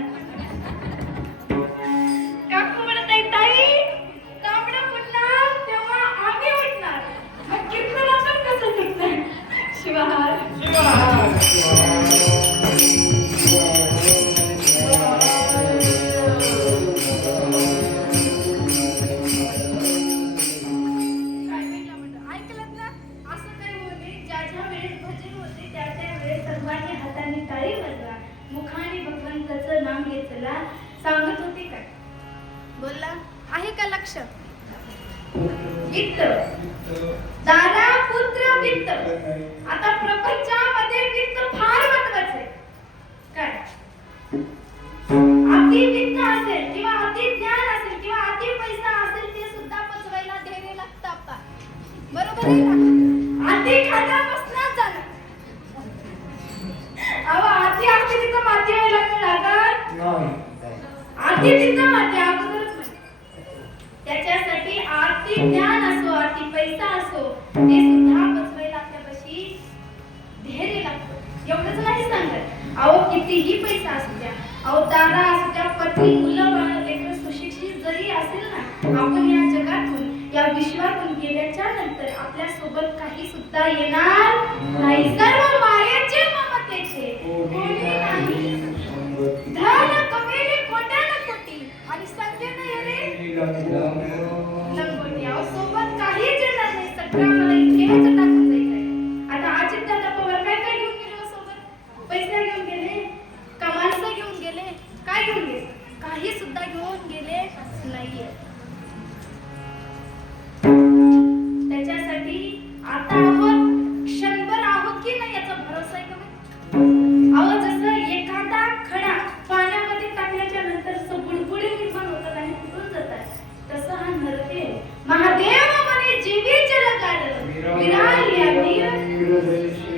काकू म्हणत आहे, ताई तांबडा फुटणार तेव्हा आम्ही उठणार, मग कीर्तनाला पण कसं सुटणार. शिवाहार सांगत होते काय बोलला आहे का लक्ष. वित्त, दारा पुत्र वित्त. आता प्रपंचामध्ये वित्त फार महत्वाचं आहे. काय अति वित्त असेल किंवा अति ज्ञान असेल किंवा अति पैसा असेल ते सुद्धा पचवायला धैर्य लागतं. आपा बरोबर आहे ना. अति खाण्यापासूनच झालं. अति आमची तिथं माती व्हायला लागत. आधी तिथं माती अगोदरच नाही. त्याच्यासाठी आर्थिक ज्ञान असो, आर्थिक पैसा असो, ते सुद्धा पचवायला आपल्यापाशी धैर्य लागतं. एवढंच नाही सांगत. अहो कितीही पैसा असू द्या, अहो दारा असू द्या, पती, मुलं, बाळ, लेकरं सुशिक्षित जरी असेल ना, आपण या जगातून, या विश्वातून गेल्याच्या नंतर आपल्या सोबत काही सुद्धा येणार नाही. सर्व मायेचे ममतेचे, कोणी नाही. धन कमेले कोट्यान कोटी आणि संख्येने येणे लंगोटी. अहो सोबत काहीच येणार नाही. सगळं मला इतकेच टाकून जायचंय. आता अजितदादा पवार काय काय घेऊन गेले सोबत? पैसे घेऊन गेले का माणसं घेऊन गेले? काय घेऊन गेले? काही सुद्धा घेऊन गेले नाहीये. त्याच्यासाठी आता आपण क्षणभर आहोत की नाही याचा भरोसा आहे का? अहो जसं एखादा खडा पाण्यामध्ये टाकल्याच्या नंतर बुडबुडे निर्माण होतात आणि फुटून जातात, तसं हा नरते महादेव म्हणे जीवी जलगार विराल्या नीर.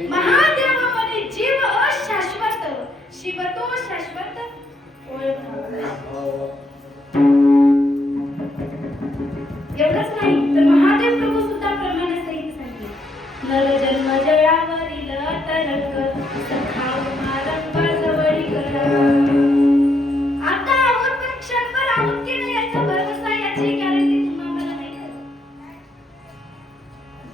महादेव म्हणे जीव अशाश्वत शिव तो शाश्वत एवढंच नाही तर महादेव प्रभू सुद्धा प्रमाणे सहित सांगितले, नर जन्म जळावरील तरंग सखा मारंबा जवळी करा. आता आहोत पण क्षणभर आहोत की नाही याचा भरोसा, याची गॅरंटी तुम्हाला नाही करत.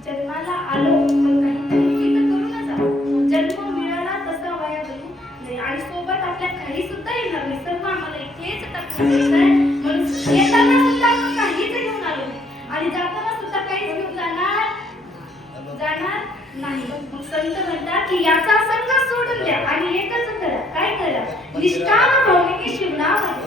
जन्माला आलो पण काहीतरी तर करूनच आलो. जन्म मिळाला तसा वाया घालू नाही आणि सोबत आपल्या काही सुद्धा येणार नाही. सर्व आम्हाला इथेच टाकून द्यायचं आहे. म्हणून येताना सुद्धा आपण काहीच घेऊन आलो नाही आणि जाताना सुद्धा काहीच घेऊन जाणार नाही. मग संत म्हणतात की याचा संग सोडून द्या आणि एकच करा. काय करा? निष्काम भावनेने शिवनामध्ये.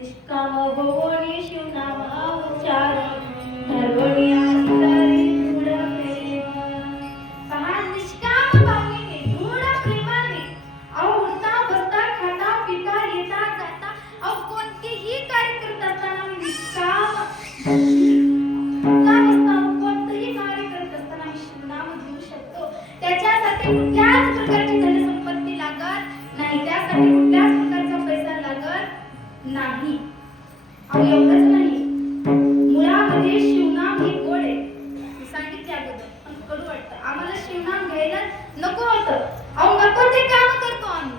निष्काम होवोनी शिवनाम उच्चार धर्मणी अंतरी दृढ प्रेम. पहा निष्काम भावनेने दृढ प्रेमाने अहो उठता बसता खाता पिता येता जाता अहो कोणतेही कार्य करत असताना मी निष्काम कोणतंही कार्य करत असताना मी शिवनाम घेऊ शकतो. त्याच्यासाठी कुठल्याच प्रकारची धनसंपत्ती लागत नाही, त्यासाठी कुठल्याच प्रकारचा पैसा लागत नाही. अहो एवढंच नाही, मुळामध्ये शिवनाम हे गोड आहे, मी सांगितले अगोदर, पण कडू वाटतं. आम्हाला शिवनाम घ्यायला नको होतं. अहो नको ते काम करतो आम्ही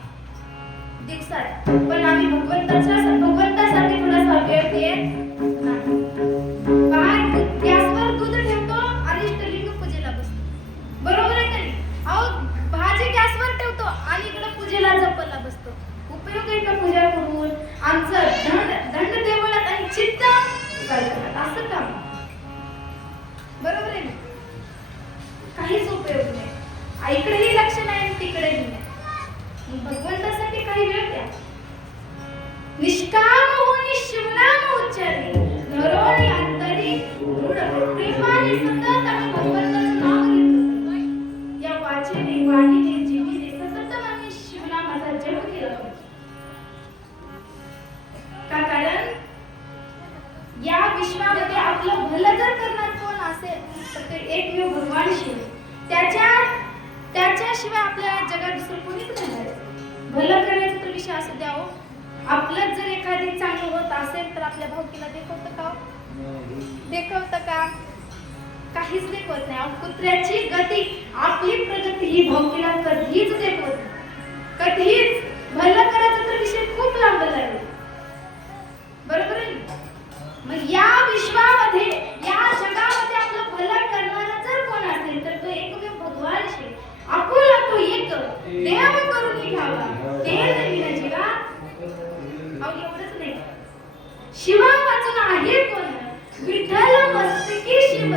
दिवसात, पण आम्ही भगवंतासाठी थोडासा वेळ देत नाही. गॅसवर दूध ठेवतो आणि इष्टलिंग पूजेला बसतो, बरोबर आहे का नाही? अहो भाजी गॅसवर ठेवतो आणि इकडे पूजेला जपायला बसतो. उपयोग आहे का पूजा करून? आमचं दंड देवळात आणि चित्त असं काम, बरोबर आहे ना? काहीच उपयोग नाही. इकडेही लक्ष नाही, तिकडेही नाही. भगवंतासाठी काही वेळ द्या. निष्काम होऊन शिवनाम उच्चारणे धरोणी अंतरी दृढ प्रेमाने सतत आम्ही भगवंताचं नाव घेतो. या वाचेने वाणीने जीवीने सतत आम्ही शिवनामाचा जप केला. का कारण या विश्वामध्ये आपलं भलं जर करणार कोण असेल तर ते एकमेव भगवान शिव. त्याच्याशिवाय आपल्या जगात दुसरं कोणीच नाही. भलं करण्याचा तर विषय असू द्या. आपलं जर एखादी चांगलं होत असेल तर आपल्या भावकीला देखवतं का? देखवतं का? काहीच देखवत नाही. कुत्र्याची गती आपली प्रगती ही भावकीला कधीच देखवत नाही, कधीच. भलं करायचा तर विषय खूप लांब लागेल, बरोबर आहे? मग या विश्वामध्ये या जगामध्ये आपलं भलं करणारा जर कोण असेल तर तो एकमेव भगवान शिव. आपुला तो एक देव करून घ्यावा ते नवीन जीवा. अहो एवढंच नाही, शिवा वाचून आहे कोण? विठ्ठल मस्तकी शिव.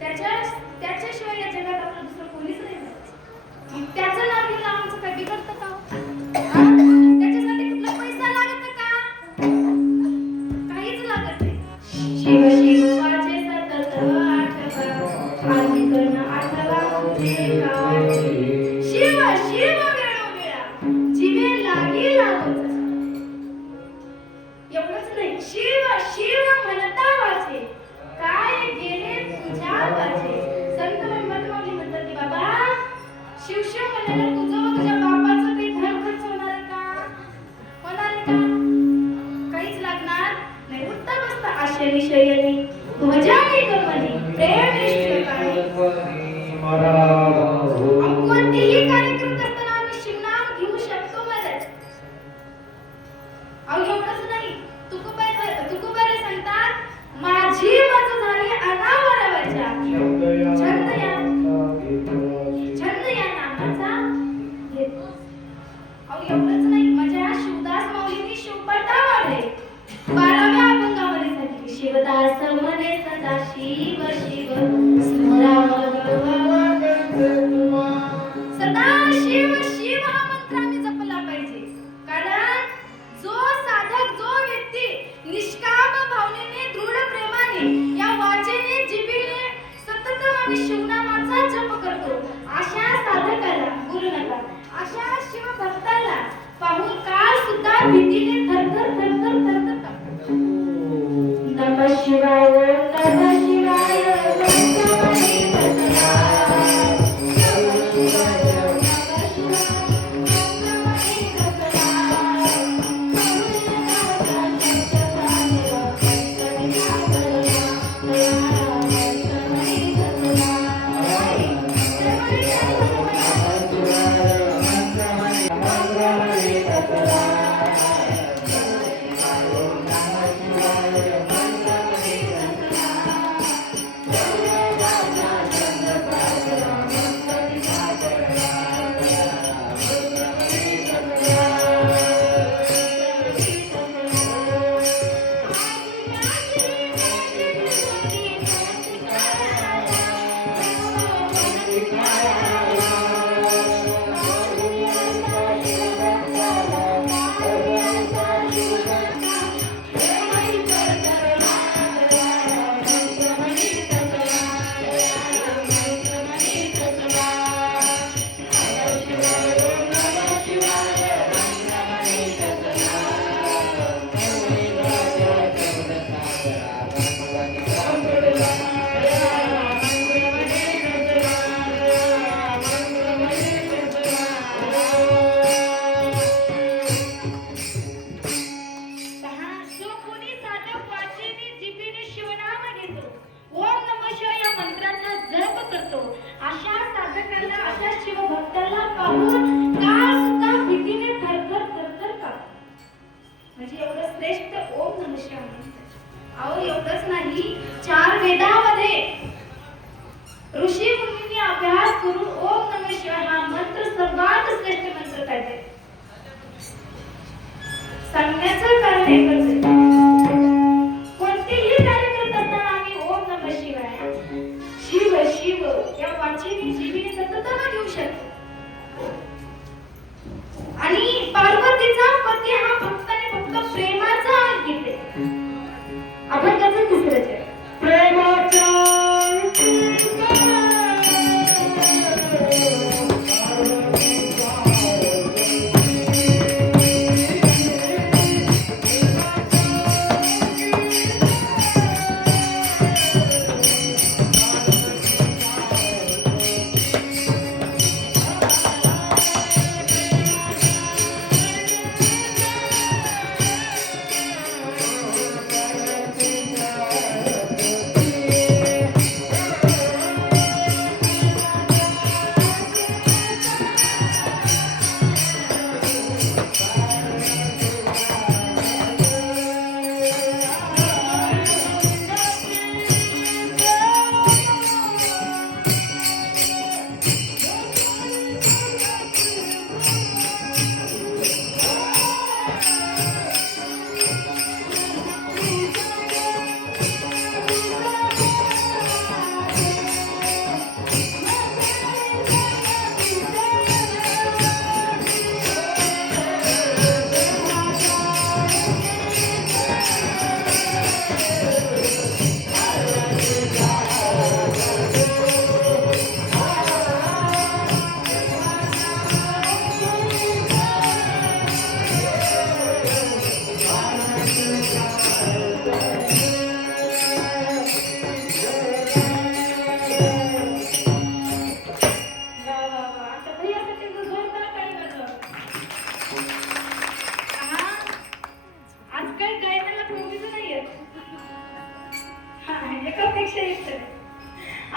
त्याच्याशिवाय या जगात आपलं दुसरं कोणीच नाही. मग त्याचं नाव घेऊन आमचं काय बिघडतं का? त्याच्यासाठी कुठला पैसा लागत का? काहीच लागत नाही. शिव शिव वाचे सतत आठवा आरती करणं आठवा तुझे काठी. शिव शिव वेळोवेळा जीवे लागी लावत. एवढंच नाही, शिव शिव म्हणता वाचे काय गेले तुझ्या वाचे. संत मनमत म्हणतात की बाबा शिव शिव म्हणायला तुझं तुझ्या बापाचं काही धन खर्च होणार आहे का? होणार आहे का? काहीच लागणार नाही. उठता बसता आशेनी शयनी ध्वजानी गमनी प्रेम निष्ठकानी. कोणतेही कार्य करत असताना आम्ही शिवनाम घेऊ शकतो. मदत अहो एवढंच नाही, तुकोबारे सांगतात माझी मज झाली अनावरवाच्या छंद या नामाचा घेतो. अहो एवढंच नाही, माझ्या शिवदास माऊलींनी शिवपटामध्ये 12व्या अभंगामध्ये सांगितले शिवदास म्हणे सदा शिव शिव स्मरावा सदा शिव शिव हा मंत्र आम्ही जपला पाहिजे. कारण जो साधक जो व्यक्ती निष्काम भावनेने दृढ प्रेमाने या वाचेने जिभेने सतत आम्ही शिवनामाचा जप करतो अशा साधकाला बोलू नका. अशा शिवभक्ताला पाहून काळ सुद्धा भीतीने थरथर थरथर थरथर कापतो. नमः शिवाय नमः शिवाय म्हणजे एवढं श्रेष्ठ ओम नमः शिवाय म्हणतात. अहो एवढंच नाही, 4 वेदामध्ये ऋषी मुनींनी अभ्यास करून ओम नमः शिवाय हा मंत्र सर्वात श्रेष्ठ मंत्र काढले. सांगण्याचं कारण एकच आहे, कोणतेही कार्य करत असताना आम्ही ओम नमः शिवाय शिव शिव या वाचेने जीवीने सतत घेऊ शकतो. आणि पार्वतीचा पती हा फक्त आणि फक्त प्रेमाचा अंकित आहे. आपण त्याचं दुसरंच आहे प्रेमाचा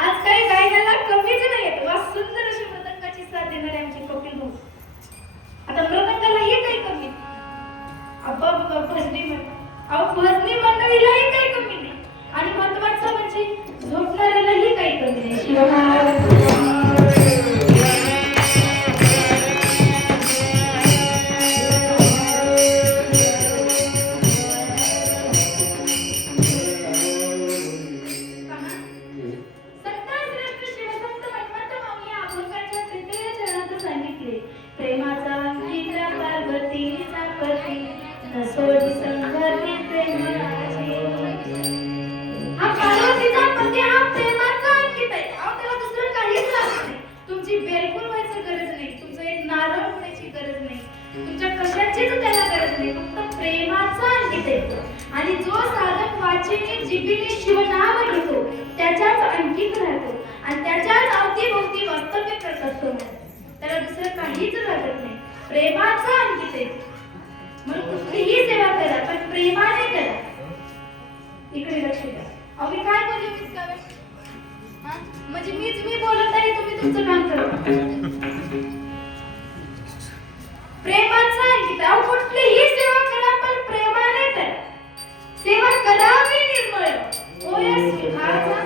आज काही गायनाला कमीच नाही येत. वा सुंदर अशी मृदंगाची साथ देणारे आमचे कपिल भाऊ. आता मृदंगालाही काही कमी नाही. अब्बा बघा भजनी म्हणतात. अहो भजनी मंडळीलाही काही कमी नाही. आणि महत्वाचं म्हणजे झोपणाऱ्यालाही काही कमी नाही. शिवमहाराज आणि जो साधक वाचेने जिभेने शिवनाम घेतो त्याच्याच अंकित राहतो आणि त्याच्याच अवतीभोवती वास्तव्य करत असतो. त्याला दुसरं काहीच लागत नाही. प्रेमाचा अंकित आहे. म्हणून कुठलीही सेवा करा पण प्रेमाने करा. इकडे लक्ष द्या. अहो मी काय बोलले इतका वेळ? म्हणजे मी बोलत आहे, तुम्ही तुमचं काम करा. प्रेमाचा अंकित. अहो कुठलीही सेवा करा पण प्रेमाने करा. सेवा करावी निर्मळ होय स्वीकाराचा.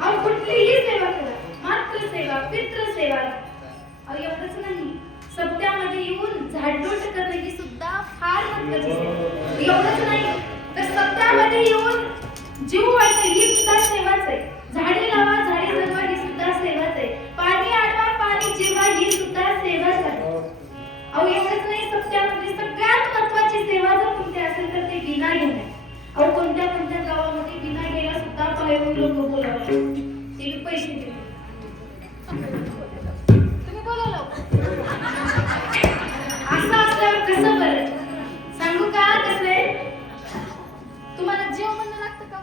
अहो कुठलीही सेवा करा, मात्र सेवा पितृ सेवा. अहो एवढंच नाही, सप्त्यामध्ये येऊन झाडलोट करणं ही सुद्धा फार महत्त्वाची सेवा. एवढंच नाही तर सप्त्यामध्ये येऊन जीव वाटणं ही सुद्धा सेवाच आहे. झाडे लावा झाडे जगवा ही सुद्धा सेवाच आहे. पाणी आडवा पाणी जिरवा ही सुद्धा सेवाच आहे. अहो एवढंच नाही, सप्त्यामध्ये सगळ्यात महत्त्वाची सेवा जर कोणती असेल तर ते विना घेणे. अहो कोणत्या कोणत्या गावामध्ये विना घ्यायला सुद्धा पायवून लोक बोलावतात. ते पैसे देऊ. तुम्ही बोलावलं असं असल्यावर कसं बरं? सांगू का कसं आहे? तुम्हाला जेव म्हणणं लागतं का?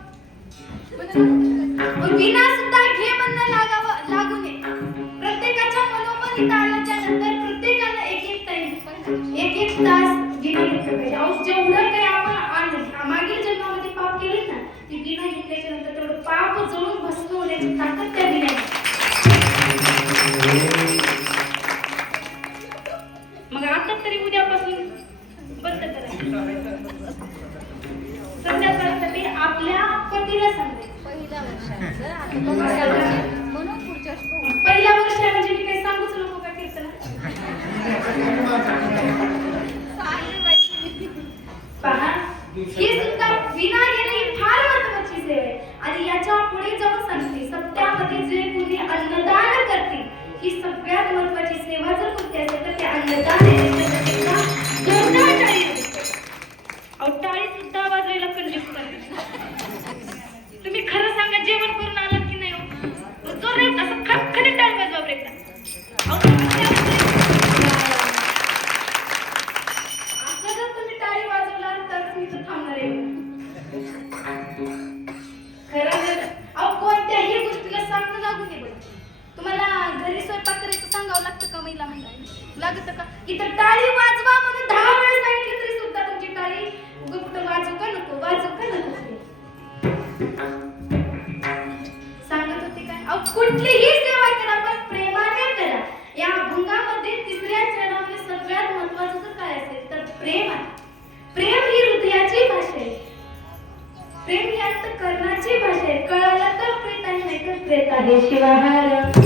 मग विना सुद्धा घे म्हणणं लागू नये. प्रत्येकाच्या मनोमन आल्याच्या नंतर प्रत्येकानं एक तास गिना घेतलं पाहिजे. अहो जेवढं काही आपण मागील जन्मामध्ये पाप केले ना, ते गिना घेतल्याच्या नंतर तेवढं पाप जळून भस्म होण्याची ताकद त्या गिन्यात. मग आता तरी उद्यापासून बंद करा. संध्याकाळसाठी आपल्या पतीला सांगायचं. पहिल्या वर्षी म्हणजे मी काही सांगूच नको का कीर्तन. पहा, ही सुद्धा विना घेणे ही फार महत्वाची सेवा आहे. आणि याच्या पुढे जाऊन सांगते, सप्त्यामध्ये जे कुणी अन्नदान करते ही सगळ्यात महत्वाची सेवा जर कोणती असेल तर ते अन्नदान आहे. जोरदार टाळी. अहो, टाळी सुद्धा वाजवायला कंजूस तुम्ही खरं सांगा, जेवण करून आलात की नाही हो? जोरात असं खटखटीत टाळी वाजवा बरं एकदा. असं जर तुम्ही टाळी वाजवला तर मी तर थांबणार आहे. खरं अहो, कोणत्याही गोष्टीला सांगणं लागू नये बरं. तुम्हाला घरी स्वयंपाक करायचं सांगावं लागतं का महिला लागतं का? इथं टाळी वाजवा म्हणून 10 वेळा सांगितलं तरी सुद्धा तुमची टाळी उगं कुठं वाजू का नको, वाजू का नको सांगत होती काय. अहो, कुठलीही सेवा करा पण प्रेमाने करा. या अभंगामध्ये तिसऱ्या चरणामध्ये सगळ्यात महत्वाचं तर काय असेल तर प्रेम आहे. प्रेम ही हृदयाची भाषा आहे. प्रेम ही अंतःकरणाची भाषा आहे. कळालं तर प्रेत आहे, नाही तर प्रेत आहे. शिवाहार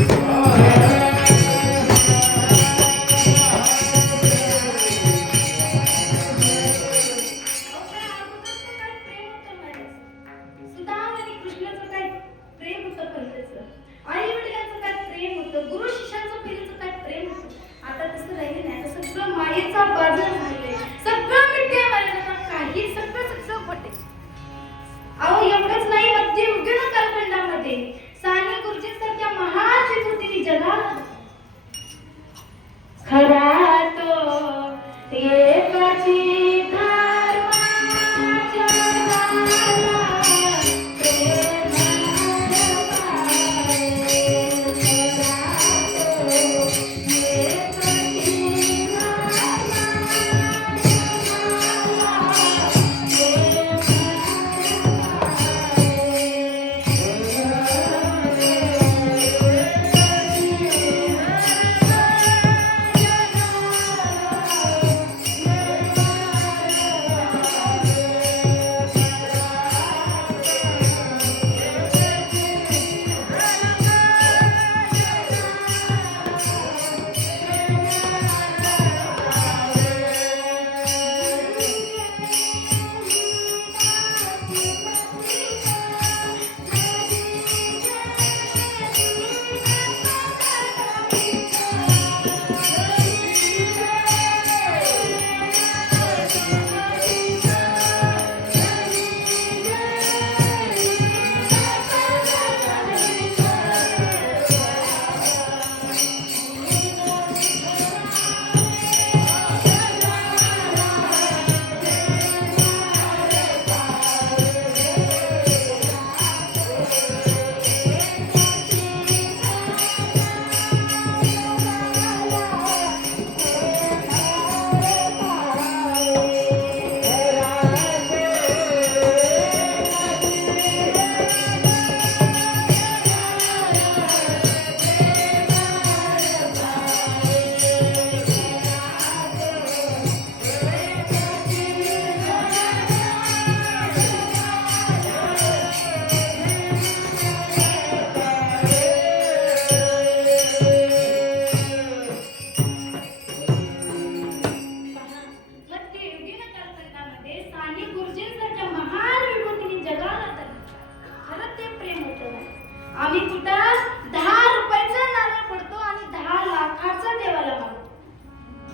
आम्ही कुठं 10 रुपयाचा नारळ पडतो आणि 10 लाखाचा देवाला मागतो.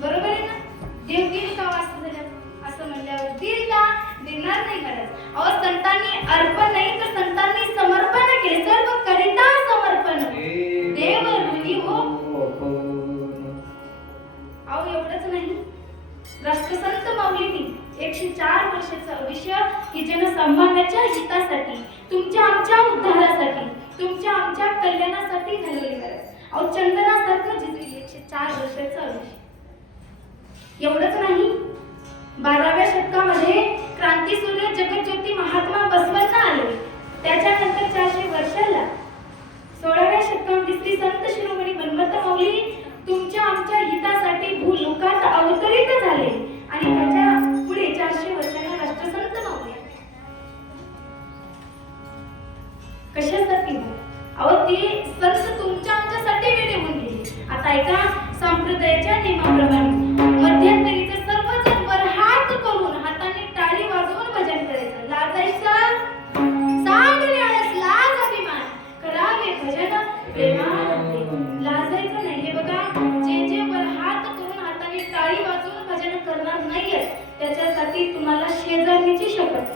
बरोबर आहे ना? देव देईल का वाचतं झालं असं म्हणल्यावर देईल का? देणार नाही महाराज. अहो, संतांनी अर्पण नाही तर संतांनी समर्पण केले. सर्व करिता समर्पण देव ऋणी हो. अहो, एवढंच नाही, राष्ट्रसंत माऊलींनी 104 वर्षाचं आयुष्य ही जनसामान्याच्या हितासाठी, तुमच्या आमच्या उद्धारासाठी, तुमच्या आमच्या कल्याणासाठी घालवले महाराज. अहो, चंदनासारखं जिजली 104 वर्षाचं आयुष्य. एवढंच नाही, 12व्या शतकामध्ये क्रांतीसूर्य जगज्योती महात्मा बसवण्ण आले. त्याच्यानंतर 400 वर्षाला 16व्या शतकामध्ये श्री संत शिरोमणी हनुमंत माऊली तुमच्या आमच्या हितासाठी भूलोकात अवतरित झाले आणि त्याच्या त्याच्यासाठी तुम्हाला शेजारणीची शपथ.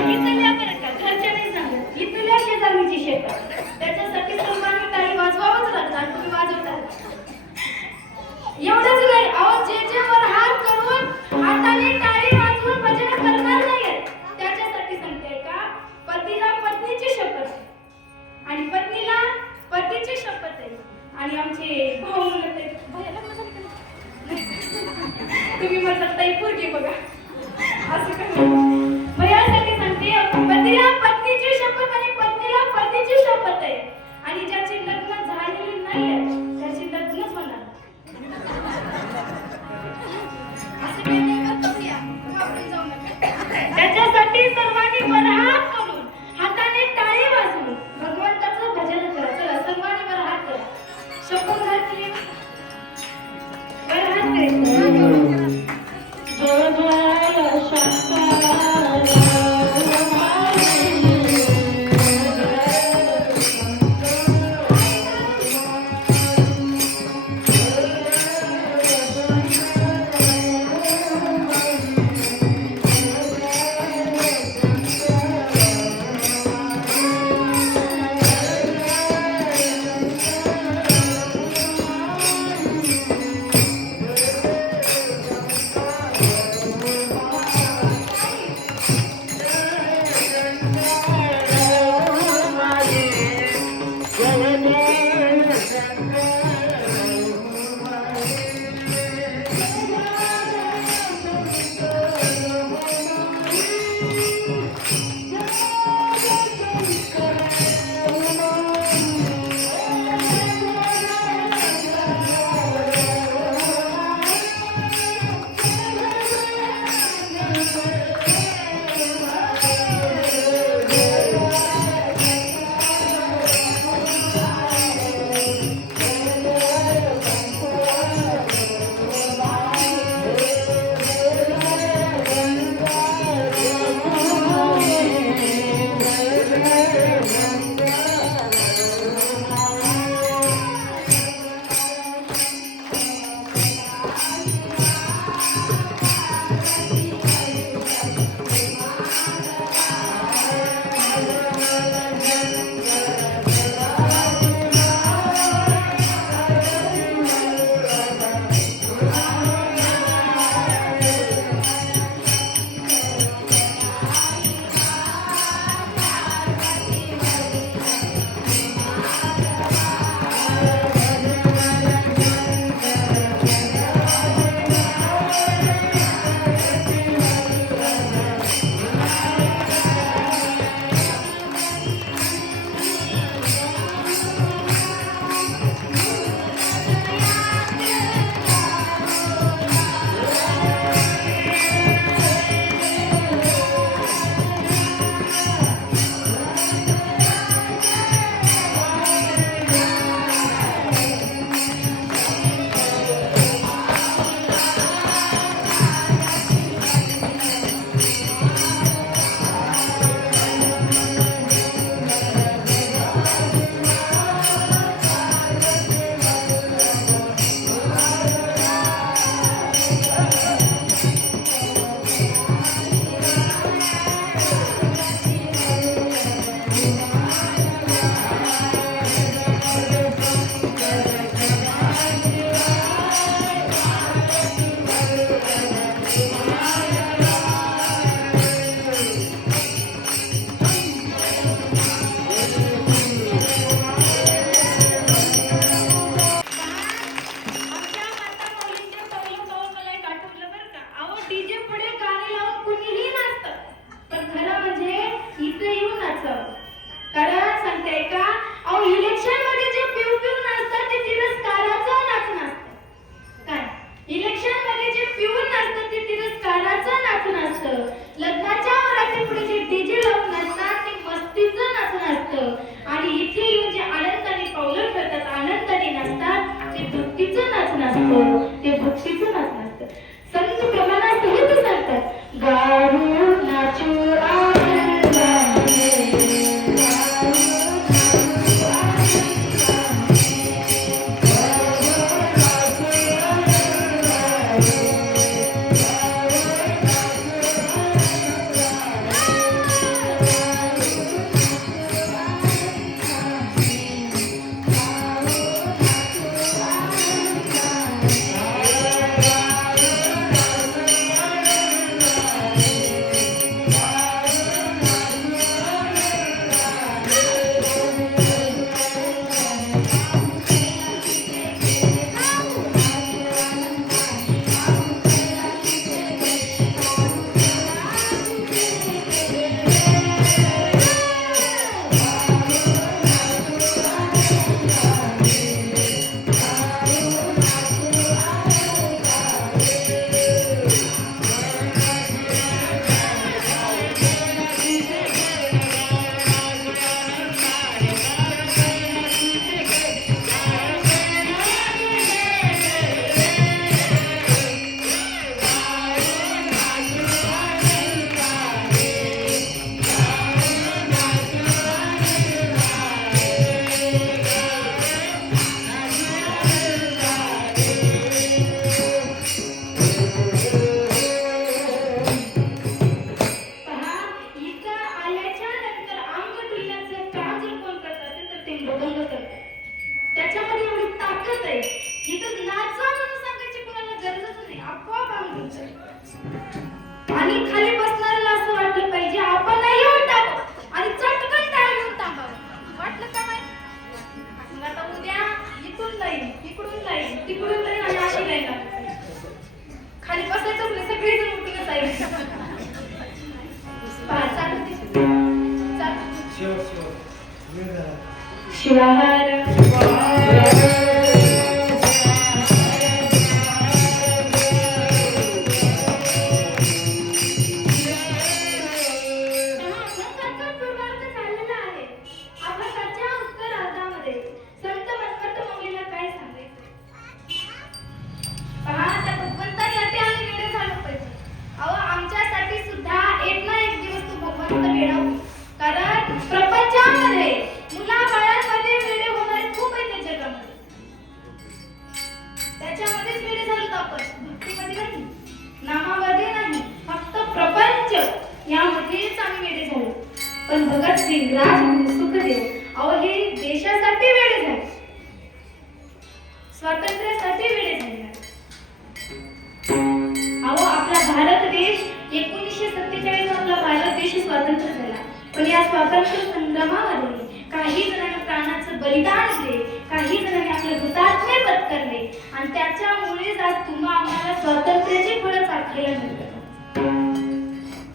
इथल्या बरं का, घरच्या नाही सांगत, इथल्या शेजारणीची शपथ. त्याच्यासाठी सर्वांनी टाळी वाजवावंच लागतं आणि तुम्ही वाजवता. एवढंच नाही, अहो जे वर हात करून हाताने टाळी वाजवून भजन करणार नाहीत त्याच्यासाठी सांगते का, पतीला पत्नीची शपथ आणि पत्नीला पतीची शपथ आहे. आणि आमचे भाऊ म्हणत आहेत, भयाला मजा नाही. तुम्ही म्हणतात ताई पोरगी बघा असं काय. भयासाठी सांगते, पतीला पत्नीची शपथ आणि पत्नीला पतीची शपथ आहे. आणि ज्याची लग्न झालेली नाही त्याची लग्नच होणार. असं काही नाही का, करूया, घाबरून जाऊ नका. त्याच्यासाठी सर्वांनी वर हात करून हाताने टाळी वाजवून भगवंताचं भजन करा. चला सर्वांनी वर हात करा. शपथ घातली, वर हात करायचे. जय जय शंकर आहे. इथं नाचा म्हणून सांगायची कोणाला गरजच नाही, आपोआप आम्ही उठतो. आणि खाली बसणाऱ्याला असं वाटलं पाहिजे आपणही उठावं आणि चटकन टाळ घेऊन थांबावं. वाटलं का नाही? मग आता उद्या इथून जाईल, इकडून जाईल, तिकडून जाईल आणि अशी नाही का खाली बसायचंच नाही, सगळेजण उठूनच जाईल. शिवाहार कारण प्रपंचामध्ये मुलाबाळांमध्ये वेडे होणारे खूप आहेत या जगामध्ये. त्याच्यामध्येच वेडे झालो आपण, भक्तीमध्ये नाही, नामामध्ये नाही, फक्त प्रपंच यामध्येच आम्ही वेडे झालो. पण भगतसिंग, राजगुरू, सुखदेव अहो हे देशासाठी वेडे झाले, स्वातंत्र्यासाठी वेडे झाले. अहो आपला भारत देश 1947 आपला भारत देश स्वातंत्र्य झाला. पण या स्वातंत्र्य संग्रामामध्ये काही जणांनी प्राणाचं बलिदान दिले, काही जणांनी आपले हुतात्मे पत्करले आणि त्याच्यामुळेच आज तुम्हा आम्हाला स्वातंत्र्याची फळं चाखायला मिळतात.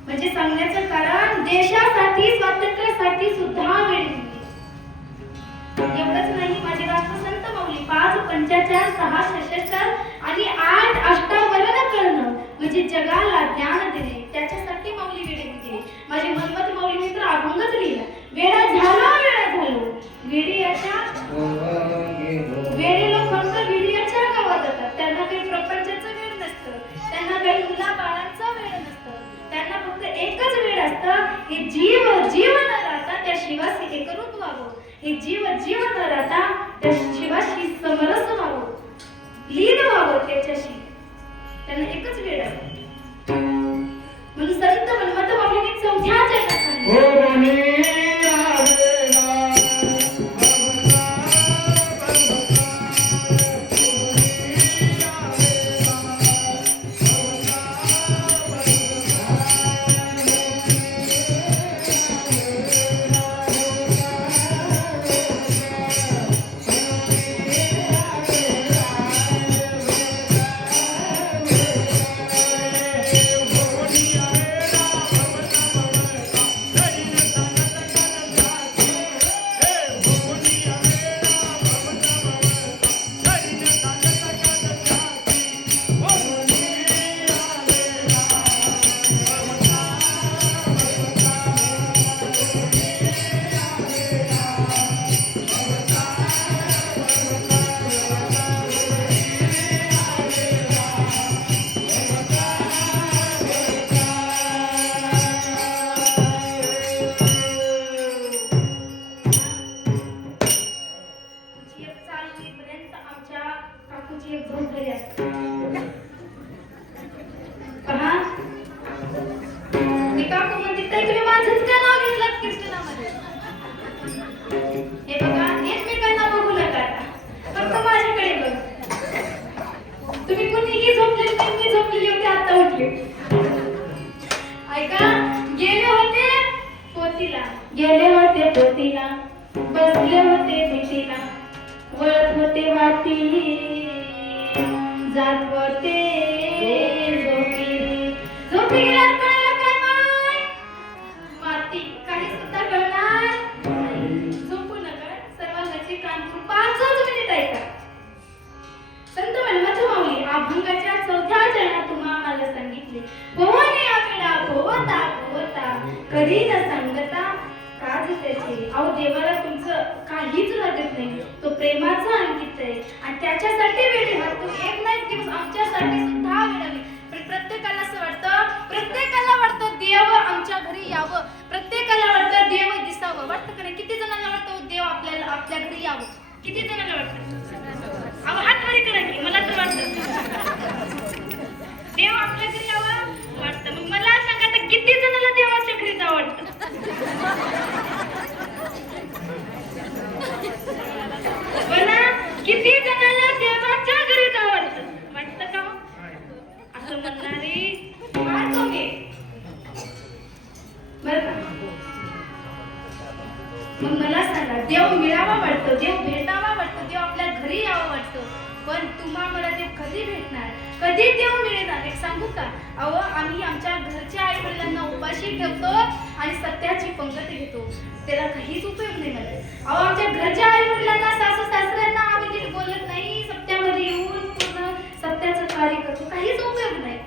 म्हणजे सांगण्याचं कारण देशासाठी, स्वातंत्र्यासाठी सुद्धा वेळ दिली. एवढंच नाही, माझे राष्ट्रसंत माऊली 5 पंचाचार 6 षष्ठाचार आणि 8 अष्टावरण करणं म्हणजे जगाला ज्ञान देणे, त्याच्यासाठी माऊली वेडे दिली. माझे मनमत माऊलीने तर अभंगच लिहिला, वेडा झालो वेडियाच्या वेडे लोक फक्त वेडियाच्या गावात जातात. त्यांना काही प्रपंचाचं वेळ नसतं, त्यांना काही मुला बाळांचं वेळ नसतं, त्यांना फक्त एकच वेळ असतं, हे जीव न राहता त्या शिवाशी एकरूप व्हावं, हे जीव न राहता त्या शिवाशी समरस व्हावं, लीन व्हावं त्याच्याशी. त्यांना एकच वेळ असतो. म्हणून संत मनमत माऊलीने 4थ्या चरणात सांगितलं, काकूची एक झोप घरी असते. पहा ती काकू म्हणते ताई तुम्ही माझंच का नाव घेतलं कीर्तनामध्ये. हे बघा एकमेकांना बघू नका, फक्त माझ्याकडे बघ. तुम्ही कुणीही झोपलेली नाही, मी झोपलेली होते, आता उठले. ऐका, गेले होते पोतीला, बसले होते भीतीला, वळत होते वाटी, जात होते झोपी गेल्यावर कळलं काय माय माती, काही सुद्धा कळणार झोपू नका. सर्वांचे कान करून 5 मिनिट ऐका. संत मनमत माऊली अभंगाच्या 4थ्या चरणात तुम्हाला सांगितले, पोहणे आकडा पोहता पोहता कधी न सांगता काज त्याचे. अहो देवाला तुमचं काहीच लागत नाही, तो प्रेमाचा अंकित आहे आणि त्याच्यासाठी वेळ हा तो एक ना एक दिवस आमच्यासाठी सुद्धा वेळ. पण प्रत्येकाला वाटतं देव आमच्या घरी यावं, प्रत्येकाला वाटतं देव दिसावं. वाटतं का नाही? किती जणांना वाटतं देव आपल्या घरी यावं? किती जणांना वाटतं? अहो हात खाली करा की, मला तर वाटतं देव आपल्या घरी यावं वाटतं. मग मला सांगा तर किती जणांना देवाच्या घरी जावं वाटतं? बघा किती जणांना तुम्हा मला देव कधी भेटणार, कधी देव मिळणार? एक सांगू का? अहो आम्ही आमच्या घरच्या आई वडिलांना उपाशी ठेवतो आणि सत्याची पंगत घेतो, त्याला काहीच उपयोग नाही मला. अहो आमच्या घरच्या आई वडिलांना, सासू सासऱ्यांना आम्ही नीट बोलत नाही, सत्यामध्ये येऊन पूर्ण सत्याचं कार्य करतो, काहीच उपयोग नाही.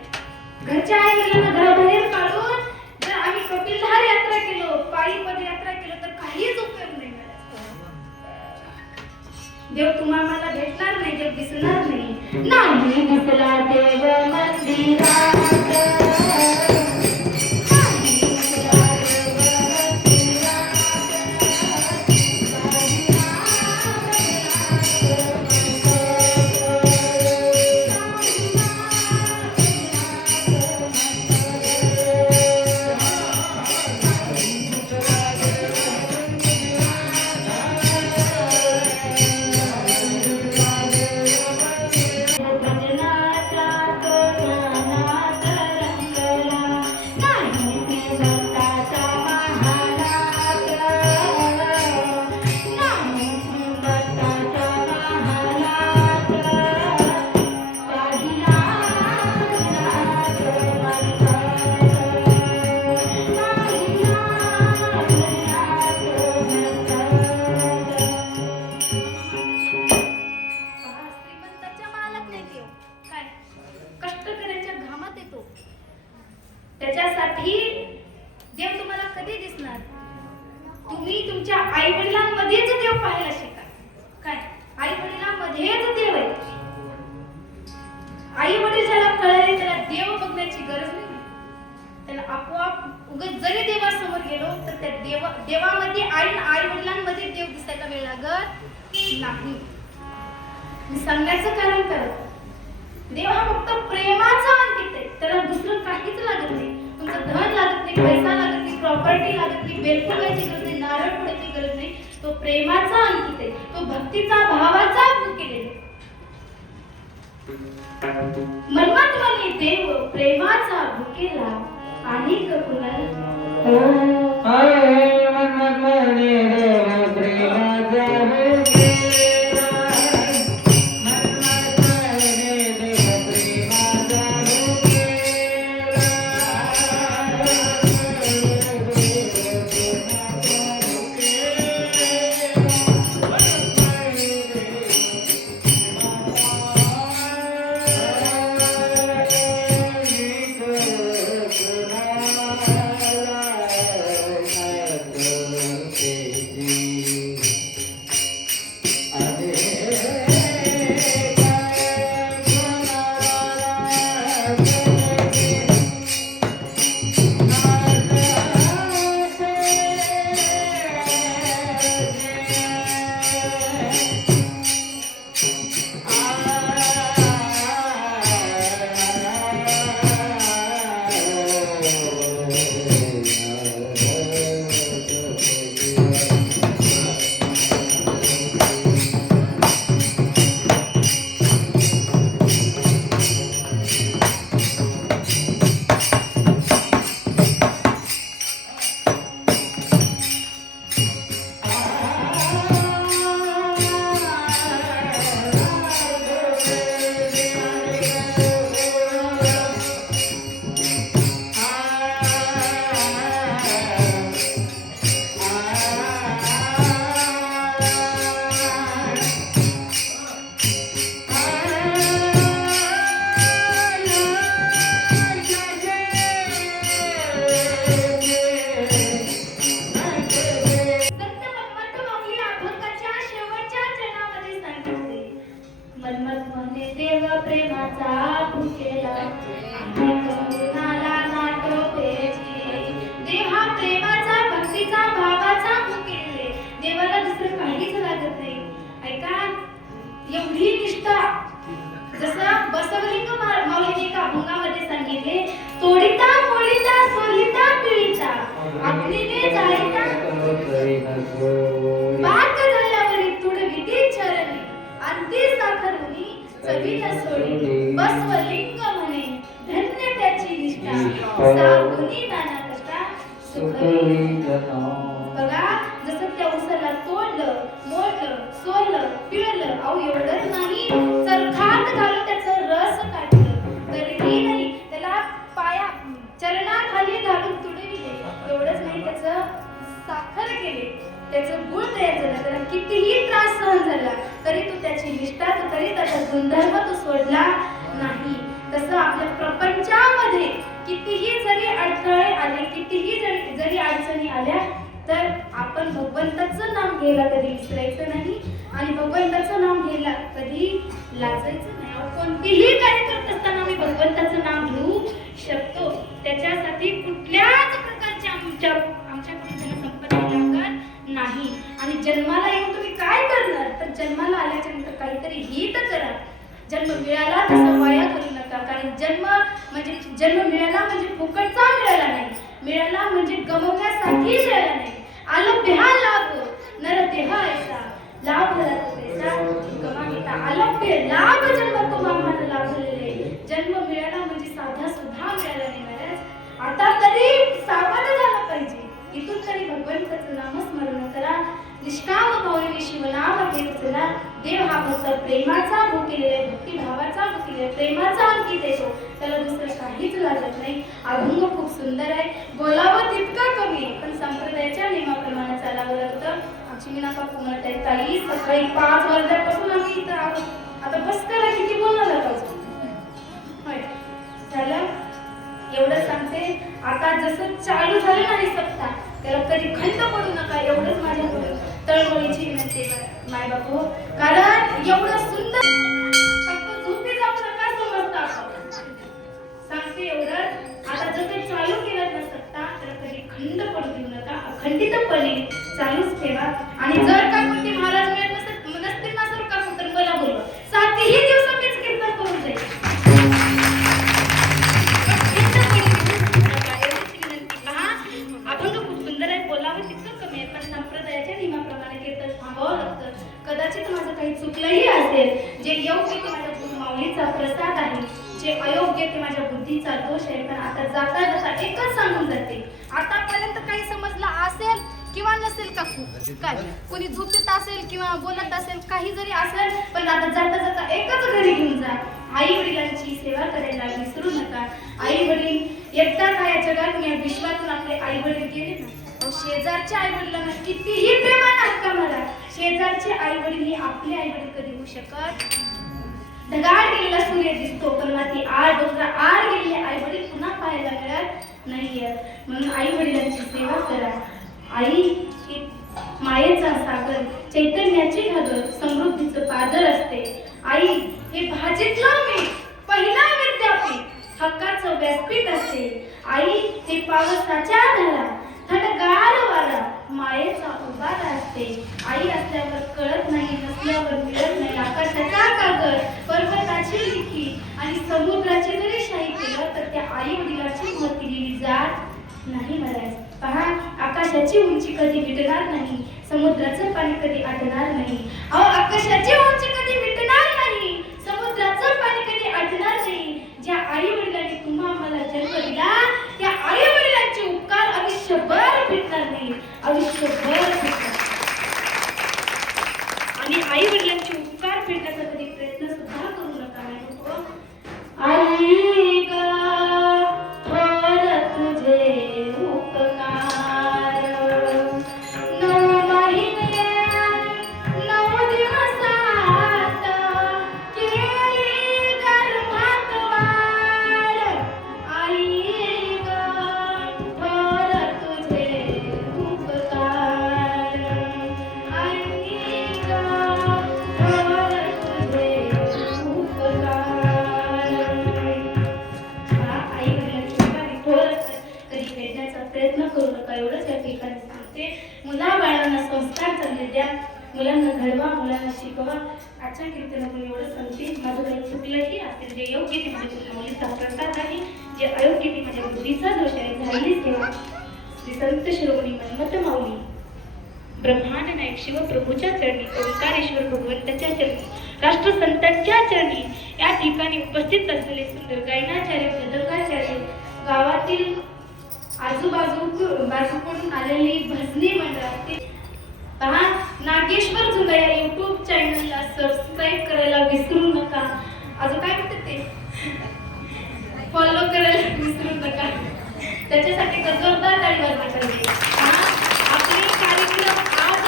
घरच्या आई वडिलांना घराबाहेर काढून जर आम्ही कपिलधार यात्रा केलो, पायी पदयात्रा केलो, तर काहीच उपयोग नाही. देव तुम्हाला भेटणार नाही, देव दिसणार नाही. नाही दिसला देव मंदिरात, त्याच्यासाठी देव तुम्हाला कधी दिसणार? तुम्ही तुमच्या आई वडिलांमध्येच देव पाहायला शिका. काय आई वडिलांमध्येच देव आहे. आई वडील ज्याला कळले त्याला देव बघण्याची गरज नाही. त्याला आपोआप उगाच जरी देवासमोर गेलो तर त्या देवामध्ये आई वडिलांमध्ये देव दिसायला वेळ लागत नाही. मी सांगण्याचं कारण करत, देव हा फक्त प्रेमाचा अंकित आहे, त्याला दुसरं काहीच लागत नाही. तुमचं धन लागत नाही, पैसा लागत नाही, प्रॉपर्टी लागत नाही, बेलफुलाची गरज नाही, नारळ फोडायची गरज नाही. तो प्रेमाचा अंकित आहे, तो भक्तीचा भावाचा केलेला मन्मथमणी देव प्रेमाचा भुकेला आणि मन्मथमणी देव प्रेमाचा बसवलिंग म्हणे धन्य त्याची निष्ठा सागुनी नाना कष्टा सुखवी बघा जसं त्या उसाला तोडलं मोडलं सोललं पिळलं अहो एवढंच नाही चरखात त्याचं गुण तयार झालं, त्याला कितीही त्रास सहन झाला तरी तू त्याची निष्ठा, तरी त्याचा गुणधर्म तू सोडला नाही. तसं आपल्या प्रपंचामध्ये कितीही जरी अडथळे आले, कितीही जरी अडचणी आल्या, तर आपण भगवंताचं नाम घ्यायला कधी विसरायचं नाही आणि भगवंताचं नाम घ्यायला कधी लाजायचं नाही. कोणतेही कार्य करत असताना आम्ही भगवंताचं नाम घेऊ शकतो. त्याच्यासाठी कुठल्याच प्रकारची आमच्याकडून संपत्ती लागत नाही. आणि जन्माला येऊन तुम्ही काय करणार, तर जन्माला आल्याच्या नंतर काहीतरी हित करा. जन्म मिळाला तसा वाया करू नका, कारण जन्म मिळाला म्हणजे फुकटचा मिळाला नाही, मिळाला म्हणजे गमवण्यासाठी मिळाला नाही. आलो देहा लाभ नर देहा ऐसा लाभ पैसा गमाविता. अलभ्य लाभ जन्म तुम्हाला लाभलेले. जन्म मिळाला म्हणजे साधा सुद्धा मिळाला नाही महाराज. आता तरी सावध झालं पाहिजे. इथून तरी भगवंताचं नामस्मरण करा. निष्काम भावनेने शिवनाम घेत चला. देव हा फक्त प्रेमाचा भुकेलेला आहे, भक्तिभावाचा भुकेलेला आहे, प्रेमाचा अंकित येतो, त्याला दुसरं काहीच लागत नाही. अभंग खूप सुंदर आहे, बोलावं तितकं कमी, पण संप्रदायाच्या नियमाप्रमाणे चालावं लागतं. आमची मीना काकू म्हणत आहे, ताई सकाळी 5 वाजल्यापासून आम्ही इथं आहोत, आता बस करा, किती बोलायला पाहिजे. होय झालं एवढं सांगते. आता जसं चालू झालं ना हे सप्ताह, त्याला कधी खंड पडू नका, एवढंच माझ्याकडून तळमळीची विनंती माय बापू. कारण एवढं सुंदर फक्त झोपी जाऊ नका समजता आपण. सांगते एवढंच. आता जसं चालू केलं ना सप्ताह, त्याला कधी खंड पडू देऊ नका, अखंडितपणे चालूच ठेवा. आणि जर का कोणते महाराज मिळत नसतील ना सर का तर मला बोलवा, 7ही दिवस मीच कीर्तन करून जाईल. अभंग खूप सुंदर आहे, बोलावं तितकं कमी आहे, पण संप्रदायाच्या नियमाप्रमाणे कीर्तन थांबावं लागतं. कदाचित माझं काही चुकलंही असेल. जे योग्य ते माझ्या माऊलीचा प्रसाद आहे, जे अयोग्य ते माझ्या बुद्धीचा दोष आहे. पण आता जाता जाता एकच सांगून जाते, आतापर्यंत काही समजलं असेल किंवा नसेल का काय, कोणी झोपत असेल किंवा बोलत असेल, काही जरी असेल, पण आता जाता जाता एकच घरी घेऊन जा. आई वडिलांची सेवा करायला विसरू नका. आई वडील एकदा काय या जगात या विश्वातून आपले आई वडील गेले ना, शेजारच्या आई वडिलांना कितीही प्रेमाने हक्का मारा, शेजारचे आई वडील हे आपले आई वडील कधी होऊ शकत. ढगाळ गेलेला सूर्य दिसतो, पण माती आड डोंगरा आड गेलेले आई वडील पुन्हा पाहायला मिळत नाहीये. म्हणून आई वडिलांची सेवा करा. आई ही मायेचा सागर, चैतन्याची घागर, समृद्धीचं पाजर असते. आई हे भाजीतलं मीठ, पहिला विद्यापीठ, हक्काचं व्यासपीठ असते. आई हे पावसाच्या धारा, थंडगार वारा, मायेचा उभारा असते. आई असल्यावर कळत नाही, नसल्यावर मिळत नाही. आकाशाचा कागद, पर्वताची लिखी आणि समुद्राची जरी शाही केलं तर त्या आई वडिलाची महती लिहिली जात नाही महाराज. पहा, आकाशाची उंची कधी मिटणार नाही, समुद्राचं पाणी कधी आटणार नाही. अहो, आकाशाची उंची कधी मिटणार नाही, समुद्राचं पाणी कधी आटणार नाही. ज्या आई वडिलांनी तुम्हा आम्हाला जन्म दिला, त्या आई वडिलांचे उपकार आयुष्यभर भेटणार नाही, आयुष्यभर भेटणार. आणि आई वडिलांचे उपकार फेडण्याचा कधी प्रयत्न सुद्धा करू नका. आई ग थोर तुझे उपकार, 9 महिने 9 दिवसात केली गर्भात वाढ. आई ग थोर तुझे उपकार, आई ग थोर तुझे उपकार. आई वडिलांची कधी भेटण्याचा प्रयत्न करू नका, एवढंच या ठिकाणी सांगते. मुला बाळांना संस्कार चांगले द्या, मुलांना घडवा, मुलांना शिकवा. आजच्या कीर्तनातून एवढं सांगते. माझं काही चुकलंही असेल, जे योग्य ते माझ्या माऊलीचा प्रसाद आहे, जे अयोग्य ते माझ्या बुद्धीचा दोष आहे, झालेली सेवा श्री संत शिरोमणी मन्मथ माऊली ब्रह्मांड नायक शिवप्रभूच्या चरणी, ओंकारेश्वर भगवंताच्या चरणी, राष्ट्रसंतांच्या चरणी या ठिकाणी उपस्थित असलेले सुंदर गायनाचार्य, मृदंगाचार्य, गावातील बाजूकडून आलेली भजनी मंडळातील. पहा, नागेश्वर जुगा या YouTube चॅनलला सबस्क्राईब करायला विसरू नका. अजून काय म्हणतात ते, फॉलो करायला विसरू नका. त्याच्यासाठी जोरदार टाळी वाजवा पाहिजे. आपले कार्यक्रम आज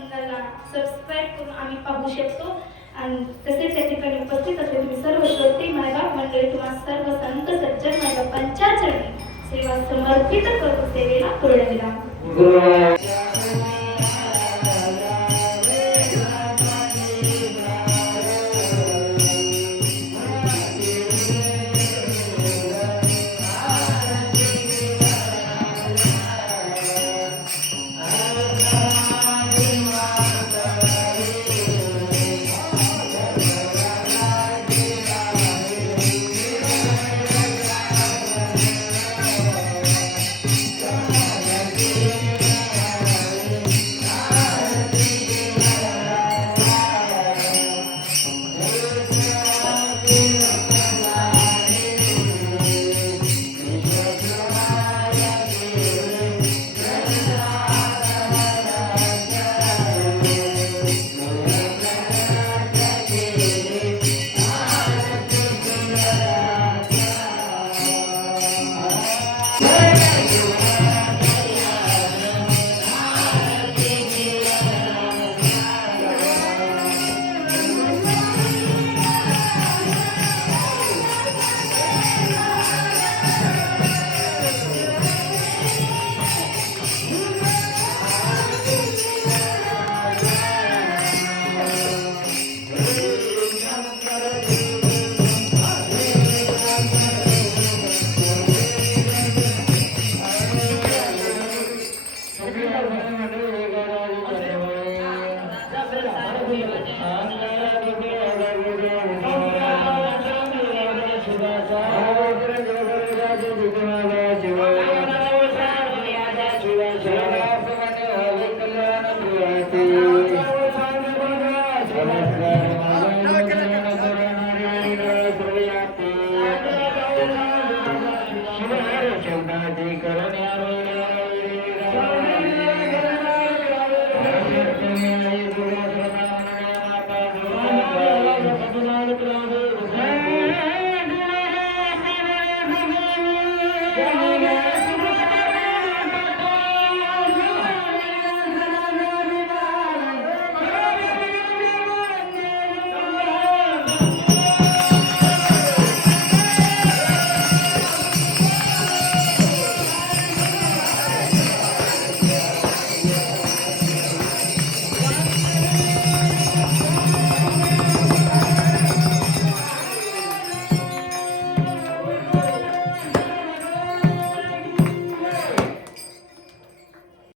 चॅनलला सबस्क्राईब करून आम्ही पाहू शकतो. आणि तसेच या ठिकाणी उपस्थित असलेले तुम्ही सर्व श्रोते मायबाप मंडळी तुम्हाला सर्व संत सज्जन मायबापांच्या चरणी सेवा समर्पित करून सेवेला पूर्ण विराम. गुरुवार